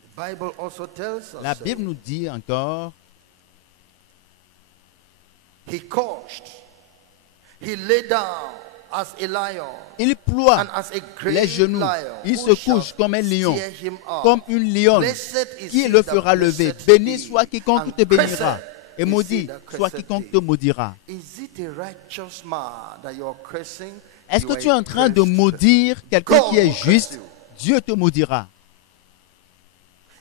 The Bible also tells us La Bible nous dit encore, he couched, he lay down as a lion, il ploie and as a great les genoux, lion, il who se couche shall comme un lion, tear him up? comme une lionne. Blessed is Qui he le that fera lever? blesseth Béni thee, soit quiconque and te bénira, cursed et is he maudit that soit curseth quiconque thee. te maudira. Is it a righteous man that you are cursing? Est-ce You que are tu es en a train de cursed maudire quelqu'un God qui est will curse juste? you. Dieu te maudira.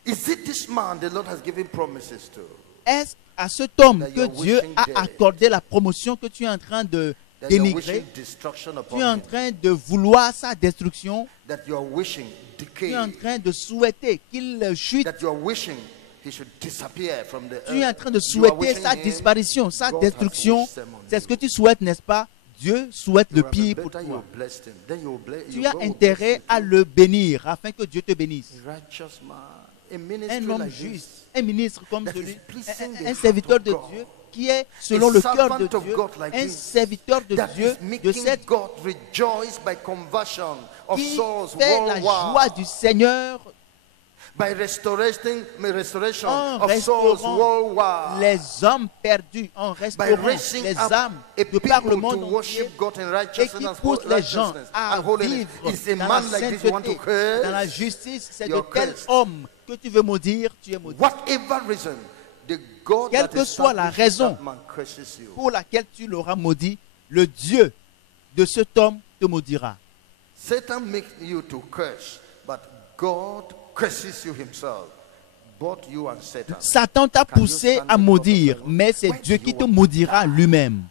Is it this man the Lord has given promises to? Est-ce à cet homme That que you're Dieu wishing a dead? accordé la promotion que tu es en train de That you are dénigrer? wishing destruction Tu upon es en him? train de vouloir sa destruction? That you are wishing Tu decay? es en train de souhaiter qu'il chute? That you are wishing he should disappear from the Tu es en earth? train de You are souhaiter wishing sa him, disparition, sa God has destruction? wished them on C'est ce you. que tu souhaites, n'est-ce pas? Dieu souhaite le You have pire been pour better, toi. you blessed him. Then you will Tu you as God will intérêt bless à you. le bénir afin que Dieu te bénisse. A righteous man, a Un ministry homme like juste, this, un ministre comme that celui, is pleasing the un heart serviteur of de God. Dieu qui est selon le cœur de servant of Dieu, God like un this, serviteur de that Dieu is de making cette God rejoice by conversion of qui souls fait la joie worldwide, du Seigneur by restoration en of souls restaurant worldwide, les hommes perdus, en by restaurant raising les up âmes a de par le people monde to entier worship God in et righteousness qui and pousse les gens righteousness à and holiness. vivre Is a dans man la like this you want to sainteté, dans la curse? justice. C'est de You're tel cursed. homme que tu veux maudire, tu es maudit. Whatever reason, the God Quelle that que soit la establishes raison that man curses you. Pour laquelle tu l'auras maudit, le Dieu de cet homme te maudira. Satan makes you to curse, but God curses you himself. Both you and Satan. Satan t'a Can you poussé stand à in maudire, front of mais heaven? c'est Why Dieu do qui you te want to maudira die? lui-même.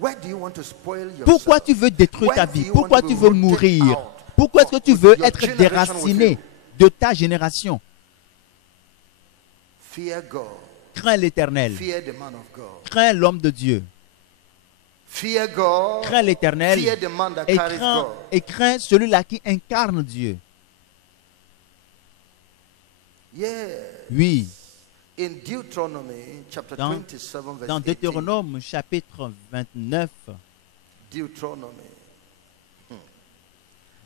Why do you want to spoil yourself? Pourquoi tu veux détruire Why ta do vie? you Pourquoi want to tu be veux rooted mourir? out Pourquoi est-ce que tu with veux your être generation with déraciné you? de ta génération? Fear God. Crains l'Éternel. Fear the man of God. Crains l'homme de Dieu. Fear God. Crains l'Éternel Fear the man that et carries God. crains celui-là qui incarne Dieu. Yeah. Oui, In Deuteronomy chapter Dans- 27 verse dans 18. Deutéronome chapitre 29, Deuteronomy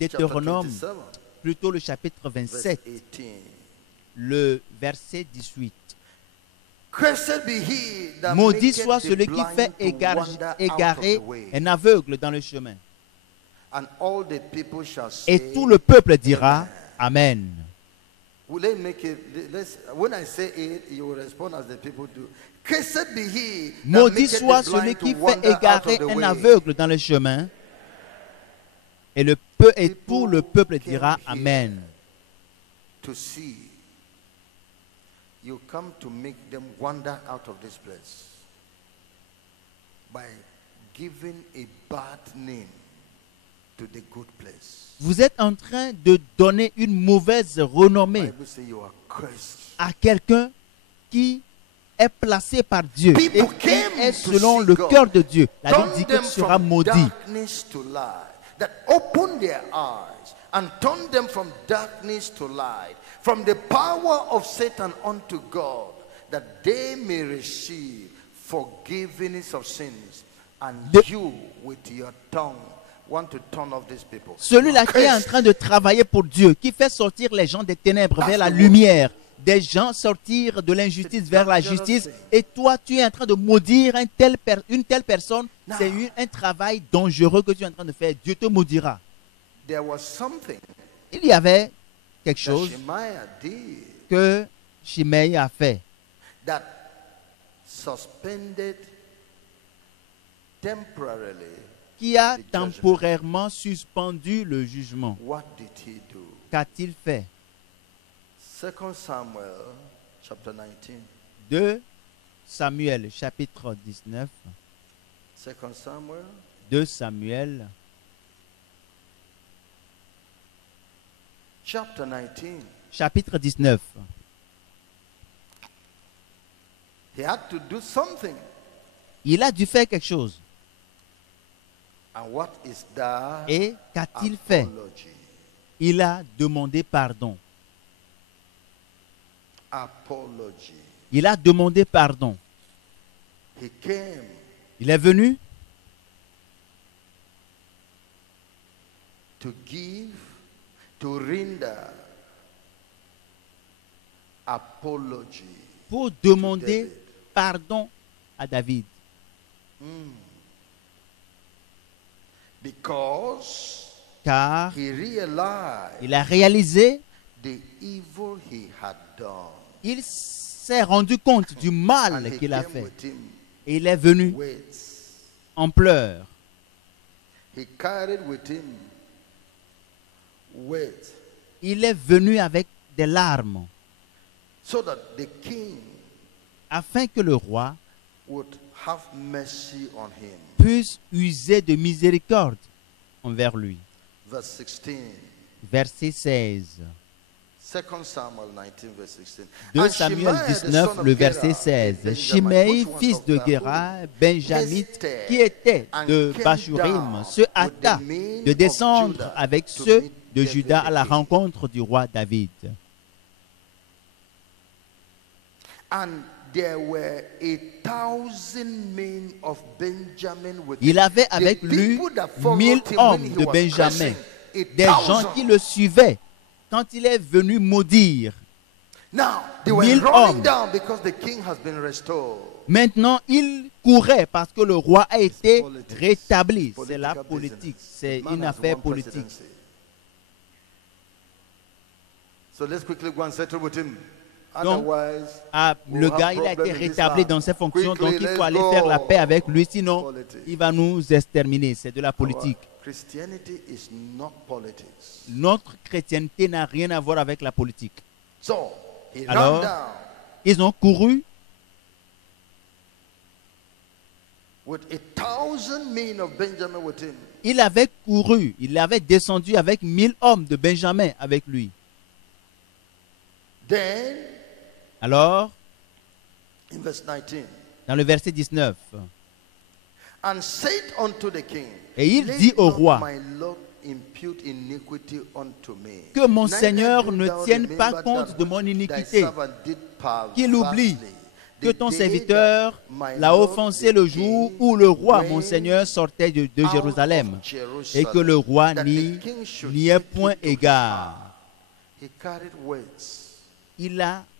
Deutéronome, chapter 27 plutôt le chapitre verse 27, 18. le verset 18. Cursed be he that Maudit maketh soit the celui qui blind fait to wander out égarer of the way. un aveugle dans le chemin. And all the people shall say, Et tout le peuple dira Amen. Will they make it? When I say it, you will respond as the people do. Cursed be he that Maudit maketh soit the celui blind qui to fait wander out égarer of the un way. aveugle dans le chemin. Et tout le peuple dira Amen. To see, you come to make them wander out of this place by giving a bad name to the good place. Vous êtes en train de donner une mauvaise renommée Bible say you are cursed. à quelqu'un qui est placé par Dieu et People qui came est to selon see le God. cœur de Dieu. La Bible Turn dit them qu'il sera from maudit. darkness to light. That open their eyes and turn them from darkness to light, from the power of Satan unto God, that they may receive forgiveness of sins. And you with your tongue want to turn off these people. Celui-là qui est en Cursed. train de travailler pour Dieu, qui fait sortir les gens des ténèbres vers la lumière, des gens sortir de l'injustice vers la justice, et toi tu es en train de maudire une telle personne, c'est un travail dangereux que tu es en train de faire. Dieu te maudira. There was something Il y avait quelque that chose Shemaiah did que Shimei a fait, that suspended temporarily. qui a temporairement suspendu le jugement. What did he do? Qu'a-t-il fait? 2 Samuel chapter 19. 2 Samuel chapitre 19. 2 Samuel 2 Samuel chapter 19. chapitre 19. He had to do something. Il a dû faire quelque chose. And what is that? Et qu'a-t-il fait? Apology. Il a demandé pardon. Apology. Il a demandé pardon. He came Il est venu to give, to render apology. pour demander David. pardon à David. Because Car he realized il a réalisé, the evil he had done. il s'est rendu compte du And mal he qu'il a came fait. with him Et il est venu with, en pleurs. he carried with him with, Il est venu avec des larmes so that the king afin que le roi would have mercy on him. puisse user de miséricorde envers lui. Verse 16. Verset 16. 2 Samuel 19, verse 16. 2 And Samuel Shemaiah, the 19, son of le verset Gera, 16. Benjamin, Shimei, which was fils of de Bahurim, Gera, Benjamite, hasted qui était and de came Bachurim, down se with hâta the men de of descendre Judah avec to ceux meet de David Juda à la the king. rencontre du roi David. And there were 1,000 men of Benjamin with Il him. avait The avec lui people that followed 1000 him when hommes he de was Benjamin, cursing, des gens 1,000. qui le suivaient quand il est venu maudire. Now they were 1000 running hommes. down because the king has been restored. Maintenant, il courait parce que le roi a été Politics. rétabli. It's C'est la political politique, business. c'est The man une has affaire one politique. presidency. So let's quickly go and settle with him. Donc, Otherwise, le gars, il a été rétabli dans ses fonctions, donc il faut aller faire la paix avec lui, sinon Politics. il va nous exterminer. C'est de la politique. Christianity is not politics. Notre chrétienté n'a rien à voir avec la politique. So he Alors, ran down ils ont couru with 1,000 men of Benjamin with him. il avait couru, il avait descendu avec 1000 hommes de Benjamin avec lui. Then, Alors, in verse 19, dans le verset 19, and said unto the king, et il Let dit au not roi, my Lord impute iniquity unto me. que mon Neither Seigneur do ne thou tienne pas remember compte that de mon which thy iniquité, servant did qu'il oublie perversely, que the ton day serviteur that my l'a Lord offensé the le jour king où le roi, mon went Seigneur, sortait de out Jérusalem, of Jerusalem, et que le roi that n'y the king should ait take point it to égard. heart. He carried words,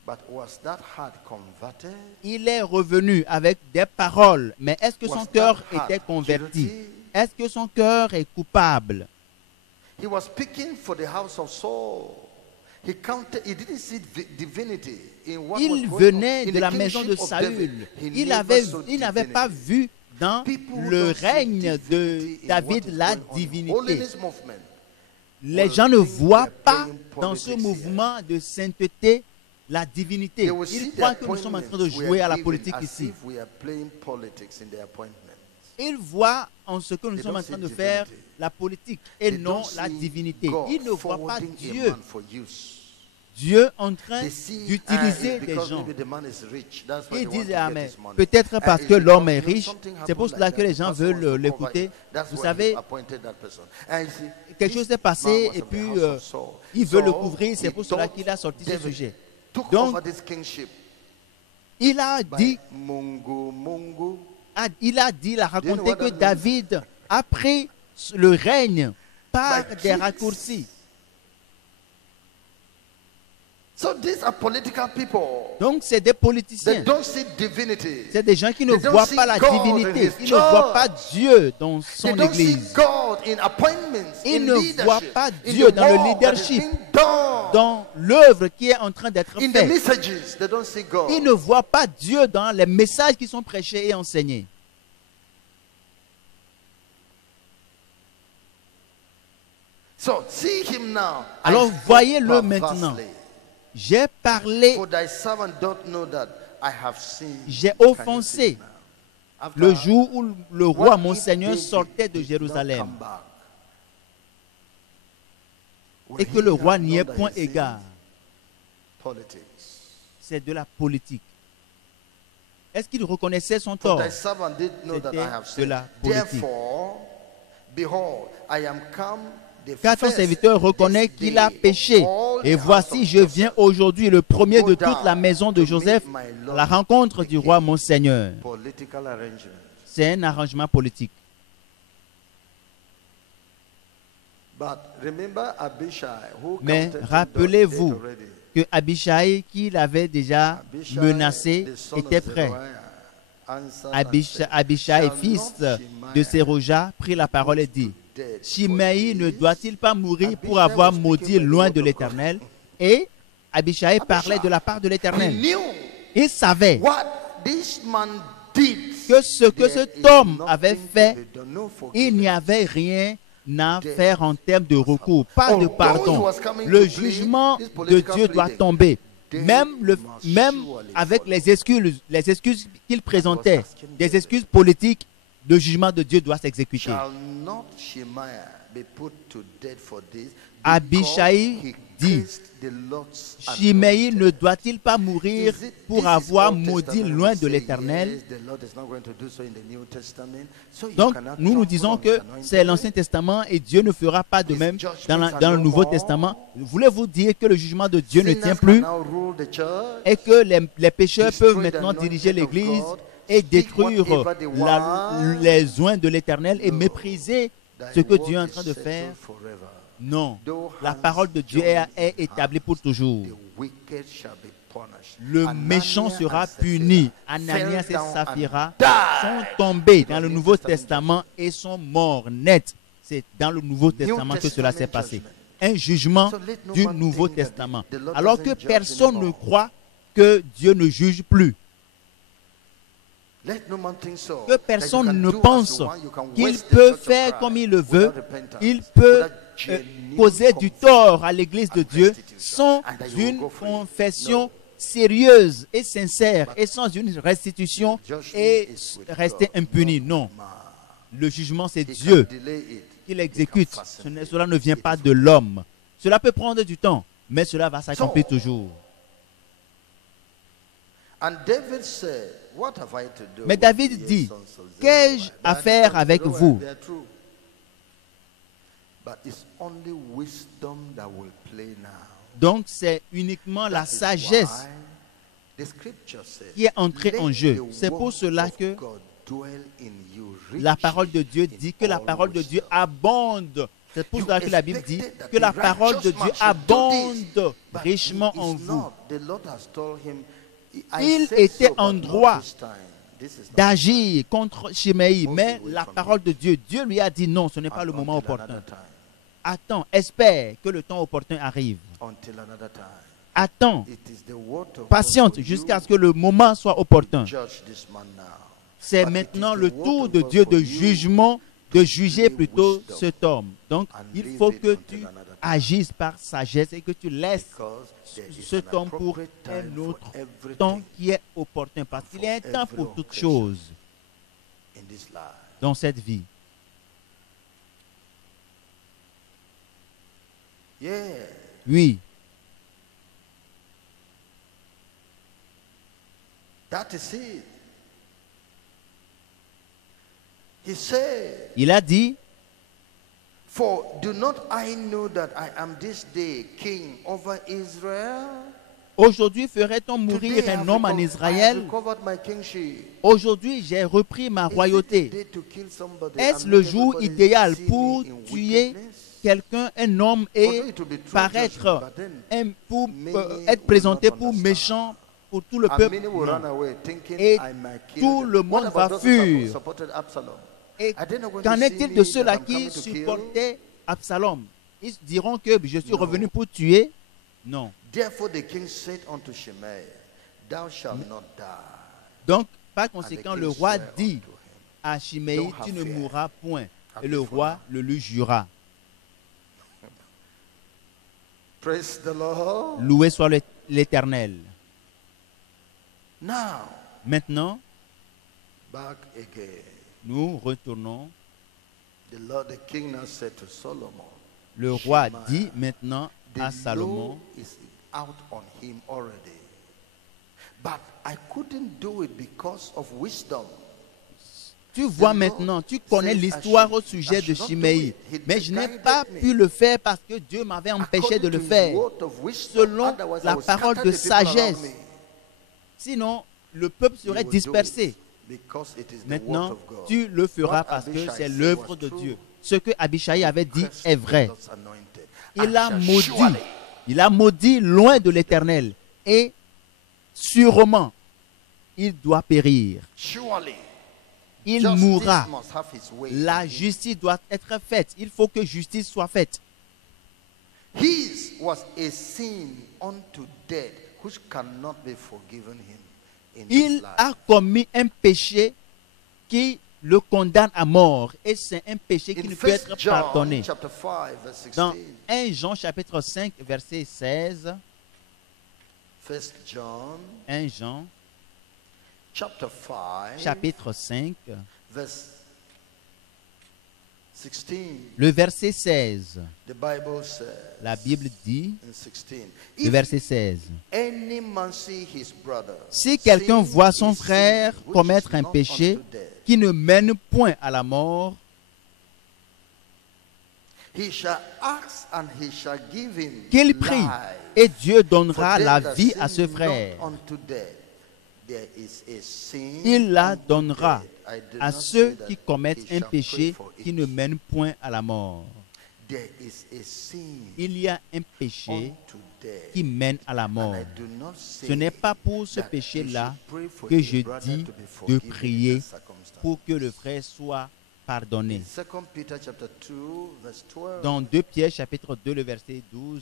but was that heart converted? Il est revenu avec des paroles, mais est-ce que son Was cœur that heart était converti? guilty? Est-ce que son cœur est coupable? He was speaking for the house of Saul. Il venait de la maison de Saül. Il n'avait pas vu dans le règne de David la divinité. Les gens ne voient pas dans ce mouvement de sainteté la divinité. Ils croient que nous sommes en train de jouer à la politique ici. Ils voient en ce que nous sommes en train de faire la politique et non la divinité. Ils ne voient pas Dieu en train d'utiliser des gens. Ils disent, ah, mais peut-être parce que l'homme est riche, c'est pour cela que les gens veulent l'écouter. Vous savez, quelque chose s'est passé et puis il veut le couvrir, c'est pour cela qu'il a sorti ce sujet. Donc, il a raconté que David a pris le règne par des raccourcis. Donc, c'est des politiciens. C'est des gens qui ne voient pas la divinité. Ils ne voient pas Dieu dans son Église. Ils ne voient pas Dieu dans le leadership, dans l'œuvre qui est en train d'être faite. Ils ne voient pas Dieu dans les messages qui sont prêchés et enseignés. Alors, voyez-le maintenant. J'ai parlé, j'ai offensé le jour où le roi, mon Seigneur, sortait de Jérusalem et que le roi n'y ait point égard. C'est de la politique. Est-ce qu'il reconnaissait son tort? C'était de la politique. Car ton serviteur reconnaît qu'il a péché. Et voici, je viens aujourd'hui, le premier de toute la maison de Joseph, à la rencontre du roi, mon Seigneur. C'est un arrangement politique. Mais rappelez-vous que Abishai, qui l'avait déjà menacé, était prêt. Abishai, fils de Séroja, prit la parole et dit: Shimei ne doit-il pas mourir pour avoir maudit loin de l'Éternel? Et Abishai parlait de la part de l'Éternel. Il savait que ce que cet homme avait fait, il n'y avait rien à faire en termes de recours, pas de pardon. Le jugement de Dieu doit tomber. Même avec les excuses qu'il présentait, des excuses politiques, le jugement de Dieu doit s'exécuter. Abishai dit: Shimei ne doit-il pas mourir pour avoir maudit loin de l'Éternel? Donc, nous disons que c'est l'Ancien Testament et Dieu ne fera pas de même dans le Nouveau Testament. Voulez-vous dire que le jugement de Dieu ne tient plus et que les pécheurs peuvent maintenant diriger l'Église et détruire les oins de l'Éternel et mépriser ce que Dieu est en train de faire? Non. La parole de Dieu est établie pour toujours. Le méchant sera puni. Ananias et Saphira sont tombés dans le Nouveau Testament et sont morts net. C'est dans le Nouveau Testament que cela s'est passé. Un jugement du Nouveau Testament. Alors que personne ne croit que Dieu ne juge plus. Que personne ne pense qu'il peut faire comme il le veut. Il peut causer du tort à l'Église de Dieu sans une confession sérieuse et sincère et sans une restitution et rester impuni. Non. Le jugement, c'est Dieu qui l'exécute. Cela ne vient pas de l'homme. Cela peut prendre du temps, mais cela va s'accomplir toujours. Mais David dit: qu'ai-je à faire avec vous? Donc c'est uniquement la sagesse qui est entrée en jeu. C'est pour cela que la parole de Dieu dit que la parole de Dieu abonde. C'est pour cela que la Bible dit que la parole de Dieu abonde richement en vous. Il était en droit d'agir contre Shimei, mais la parole de Dieu, Dieu lui a dit non, ce n'est pas le moment opportun. attends, espère que le temps opportun arrive. until another time. Attends, It is the word of God patiente for jusqu'à you ce que le moment soit to opportun. judge this man now. C'est But it maintenant is the le word tour of de God Dieu for de you jugement, de juger play plutôt wisdom cet homme. Donc, and il leave faut it que until tu another time. agisses par sagesse et que tu laisses Because there is cet an homme pour appropriate un time for autre temps everything qui est opportun. Parce and qu'il for y a un temps every pour toutes occasion choses in this life. dans cette vie. Yeah. Oui, That is it. He said, il a dit, for do not I know that I am this day king over Israel? aujourd'hui ferait-on mourir Today I un have homme en I have Israël? recovered my kingship. Aujourd'hui, j'ai repris ma Is it the royauté. day to kill somebody Est-ce and le make jour everybody idéal see me pour in tuer wickedness? quelqu'un, un homme, Although et it will be true paraître judgment, but then pour many être will présenté not pour understand. méchant pour tout le And peuple? many will run Non. away thinking Et I might kill tout them. le What monde about va those who fuir. supported Absalom? Et Are they not going qu'en to see est-il de me that ceux-là I'm qui coming to kill? supportaient Absalom? Ils se diront que je suis No. revenu pour tuer? Non. Therefore the king said unto Shimei, thou shalt not die. Donc, par And the conséquent, king le roi sware dit unto him, à Shimei, Don't have tu ne fear. mourras point. Happy Et le for roi now. le lui jura. Praise the Lord. Loué soit l'Éternel. Now, Maintenant, back again. nous retournons. The king now said to Solomon, Le roi Shemaiah, dit maintenant à the Salomon, law is out on him already. But I couldn't do it because of wisdom. tu vois maintenant, tu connais l'histoire au sujet de Shimei, mais je n'ai pas pu le faire parce que Dieu m'avait empêché de le faire, selon la parole de sagesse. Sinon, le peuple serait dispersé. Maintenant, tu le feras parce que c'est l'œuvre de Dieu. Ce que Abishai avait dit est vrai. Il a maudit loin de l'Éternel et sûrement, il doit périr. Il mourra. La justice doit être faite. Il faut que justice soit faite. His was a sin unto death which cannot be forgiven him in this Il life. a commis un péché qui le condamne à mort. Et c'est un péché qui In ne peut 1 être John pardonné. chapter 5 verse 16. Dans 1 Jean chapitre 5 verset 16, 1 John 1 Jean chapter 5 chapitre 5, verse 16. le verset 16, The Bible says la Bible dit, in 16, le if verset 16, any man see his brother si quelqu'un sin voit son a frère sin which commettre is un not péché unto death, qui ne mène point à la mort, he shall ask and he shall give him qu'il prie life. et Dieu For donnera them la that vie sin à ce not frère. unto death, there is a sin Il la unto donnera death. I do à not ceux say that qui commettent he un shall péché pray for qui it. ne mène point à la mort. There is a sin Il y a un péché unto death. qui mène à la And mort. I do not say Ce n'est pas pour ce that you péché-là should pray for que a je brother dis to be de forgiven in prier that circumstance. pour que le frère soit pardonné. 2 Peter chapter 2 verse 12. Dans 2 Pierre chapitre 2, le verset 12,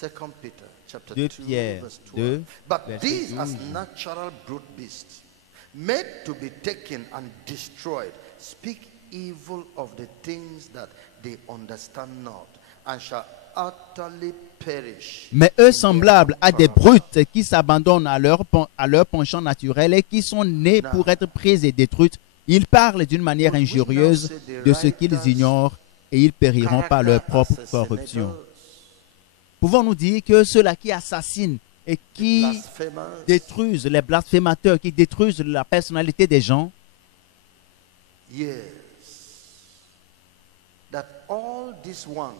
2 Peter chapter 2 2 Pierre verse 12. 2, But verset these as 12. natural brute beasts, made to be taken and destroyed, speak evil of the things that they understand not, and shall utterly perish. Mais in their eux semblables à des ignorance. brutes qui s'abandonnent à leur penchant naturel et qui sont nés pour être prises et détruites, ils parlent d'une manière injurieuse de ce qu'ils ignorent et ils périront par leur propre corruption. Pouvons-nous dire que ceux-là qui assassinent et qui Blasphemers, détruisent, les blasphémateurs, qui détruisent la personnalité des gens, yes, that all these ones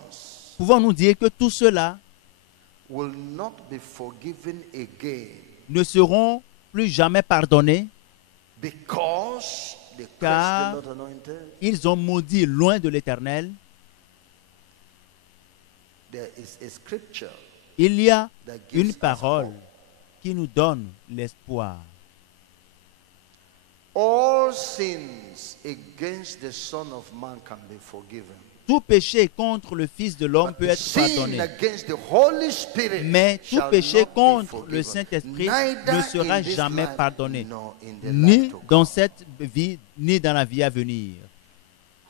pouvons-nous dire que tous ceux-là will not be forgiven again ne seront plus jamais pardonnés because they Car- cursed the Lord anointed? ils ont maudit loin de l'Éternel. There is a scripture Il y a that gives une us parole hope. qui nous donne l'espoir. All sins against the Son of Man can be forgiven. Tout péché contre le Fils de l'homme peut être sin pardonné. against the Holy Spirit Mais tout shall péché not be contre forgiven, le Saint-Esprit neither ne sera in this jamais life pardonné, nor in the ni life to dans come. cette vie, ni dans la vie à venir.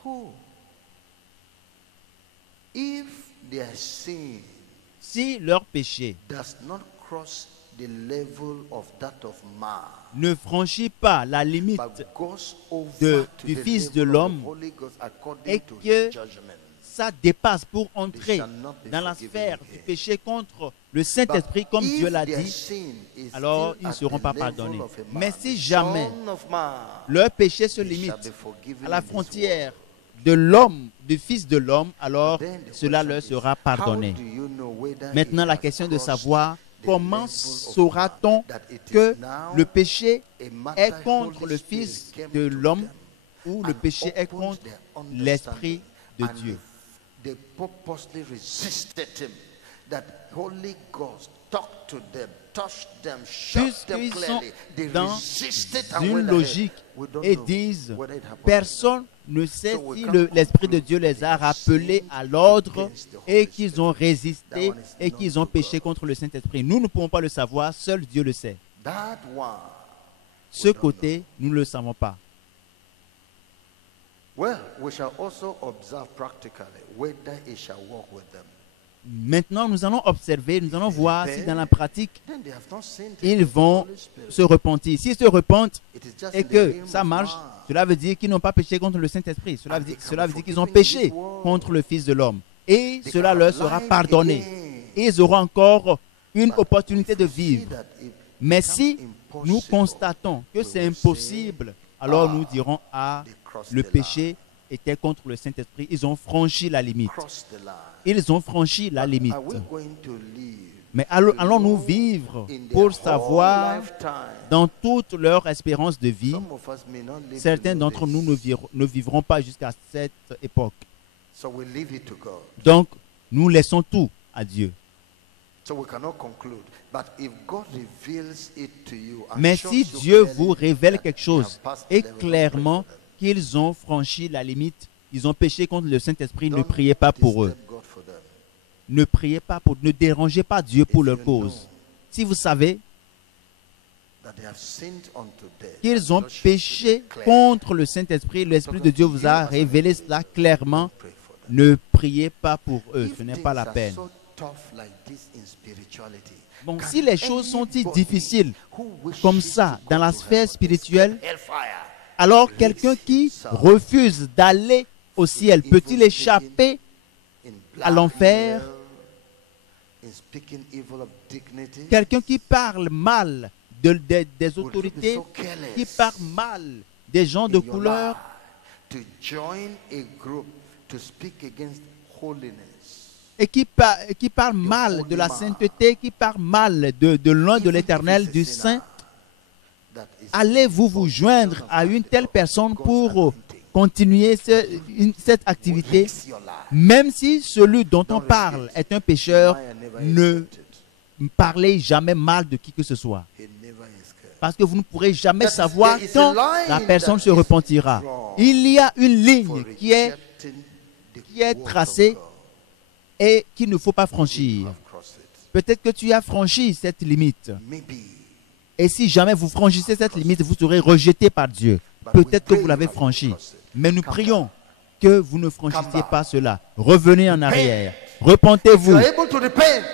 Who? If their sin Si leur péché does not cross the level of that of man, ne franchit pas la limite but goes over to du the Fils de level of l'homme, the Holy Ghost according et to que his judgment, ça dépasse pour entrer shall not be dans la forgiven sphère again. du péché contre le Saint-Esprit, comme If Dieu l'a their dit, sin is alors still ils ne at seront the pas level pardonnés. of a man, Mais si the jamais Son of Man, leur péché se they shall limite be forgiven à la in this frontière world. de l'homme, du Fils de l'homme, alors Then the cela question leur is, sera pardonné. how do you know whether Maintenant, it la has question de crossed savoir the comment level of saura-t-on man, that it is que now le péché a matter est contre Holy le Spirit Fils came de to l'homme them ou le and péché est opened contre their l'Esprit de understanding, Dieu. and they purposely resisted him, that Holy Ghost talked to them, touched them, showed them Puisqu'ils sont clearly. They dans resisted and une went logique ahead. We don't et know disent, whether it happened. personne ne sait So we si can't l'Esprit de conclude Dieu les they a have rappelés sinned à l'ordre against the Holy et qu'ils Spirit. ont That résisté one is et known qu'ils ont to péché God. contre le Saint-Esprit. Nous ne pouvons pas le savoir, seul Dieu le sait. That one, Ce côté, nous ne le savons pas. well, we shall also observe practically whether it shall work with them. Maintenant, nous allons observer, nous allons voir si dans la pratique, Then they have not sinned ils against the vont Holy Spirit. se repentir. S'ils se repentent It is just et in the que realm ça of marche, man. cela veut dire qu'ils n'ont pas péché contre le Saint-Esprit. Cela And veut dire, they can cela be veut dire qu'ils ont forgiven in péché this world. contre le Fils de l'homme. Et They cela can leur have sera life pardonné. again. Et ils auront encore une But opportunité if de we see vivre. that it Mais becomes si nous impossible, constatons que we c'est will impossible, say, alors ah, nous dirons, ah, they crossed le the péché était contre le Saint-Esprit. Ils ont franchi la limite. crossed the line. Ils ont franchi la But limite. are we going to live Mais to allons-nous know vivre in their pour whole savoir lifetime? dans toute leur espérance de vie? Some of us may not live to Certains know d'entre this. nous ne vivront pas jusqu'à cette époque. So we leave it to God. Donc, nous laissons tout à Dieu. So we cannot conclude. But if God reveals it to you and Mais shows si you Dieu clearly vous révèle that quelque they chose have passed the et level, don't pray clairement for them. qu'ils ont franchi la limite, ils ont péché contre le Saint-Esprit, ne Don't priez pas pour eux. disturb God for them. Ne priez pas pour, ne dérangez pas Dieu pour If leur you cause. know Si vous savez that they have sinned unto death, qu'ils and ont God shows péché you clearly, contre le Saint-Esprit, l'Esprit de Dieu vous a révélé cela clairement, pray for them. ne priez pas pour eux, If ce n'est things pas la are peine. so tough like this in spirituality, Bon, can si les choses sont si anybody difficiles who wishes comme to ça go dans la to sphère heaven spirituelle, escape hellfire, alors quelqu'un qui refuse d'aller au ciel, peut-il échapper in à l'enfer? blackmail, in speaking evil of dignity? Quelqu'un qui parle mal des autorités, qui parle mal des gens de in your couleur, life to join a group to speak against holiness. et qui parle mal de la sainteté, qui parle mal de l'un de l'Éternel, du Saint, allez-vous vous joindre à une telle personne pour continuer cette activité, même si celui dont on parle est un pécheur? Ne parlez jamais mal de qui que ce soit, parce que vous ne pourrez jamais savoir quand la personne se repentira. Il y a une ligne qui est tracée et qu'il ne faut pas franchir. Peut-être que tu as franchi cette limite. Et si jamais vous franchissez cette limite, vous serez rejeté par Dieu. Peut-être que vous l'avez franchi. Mais nous prions que vous ne franchissiez pas cela. Revenez en arrière. Repentez-vous.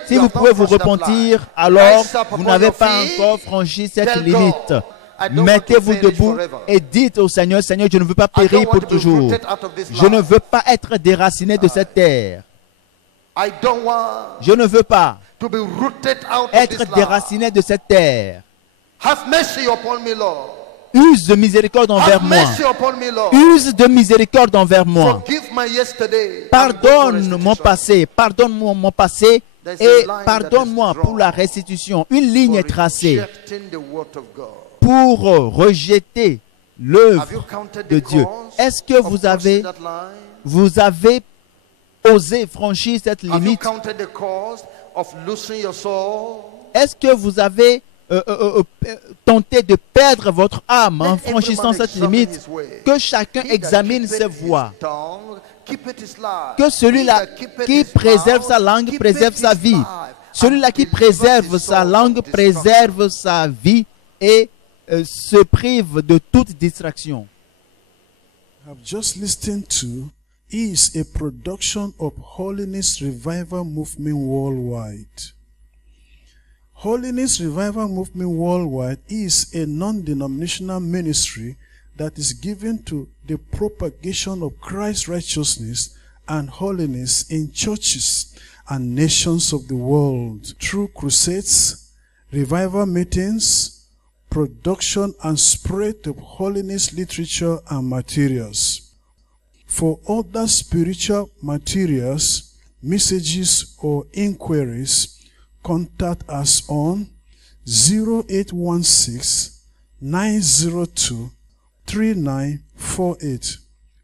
Si vous pouvez vous repentir, alors vous n'avez pas encore franchi cette limite. Mettez-vous debout et dites au Seigneur, Seigneur, je ne veux pas périr pour toujours. Je ne veux pas être déraciné de cette terre. Je ne veux pas être déraciné de cette terre. Use de miséricorde envers moi. Use de miséricorde envers moi. Pardonne mon passé. Pardonne-moi mon passé et pardonne-moi pour la restitution. Une ligne est tracée pour rejeter l'œuvre de Dieu. Est-ce que vous avez osé franchir cette limite? Est-ce que vous avez tenter de perdre votre âme en Let every franchissant man cette examine limite. his way. Que chacun He that examine keepeth ses his voies. tongue, keepeth his life. Que He celui-là that keepeth qui his préserve mouth, sa langue keepeth préserve sa his vie. life, Celui-là and qui delivereth préserve his sa soul langue from préserve sa vie et se prive de toute distraction. I've just listened to is a production of Holiness Revival Movement Worldwide. Holiness Revival Movement Worldwide is a non-denominational ministry that is given to the propagation of Christ's righteousness and holiness in churches and nations of the world through crusades, revival meetings, production and spread of holiness literature and materials. For other spiritual materials, messages, or inquiries, contact us on 0816 902 3948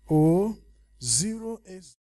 or 08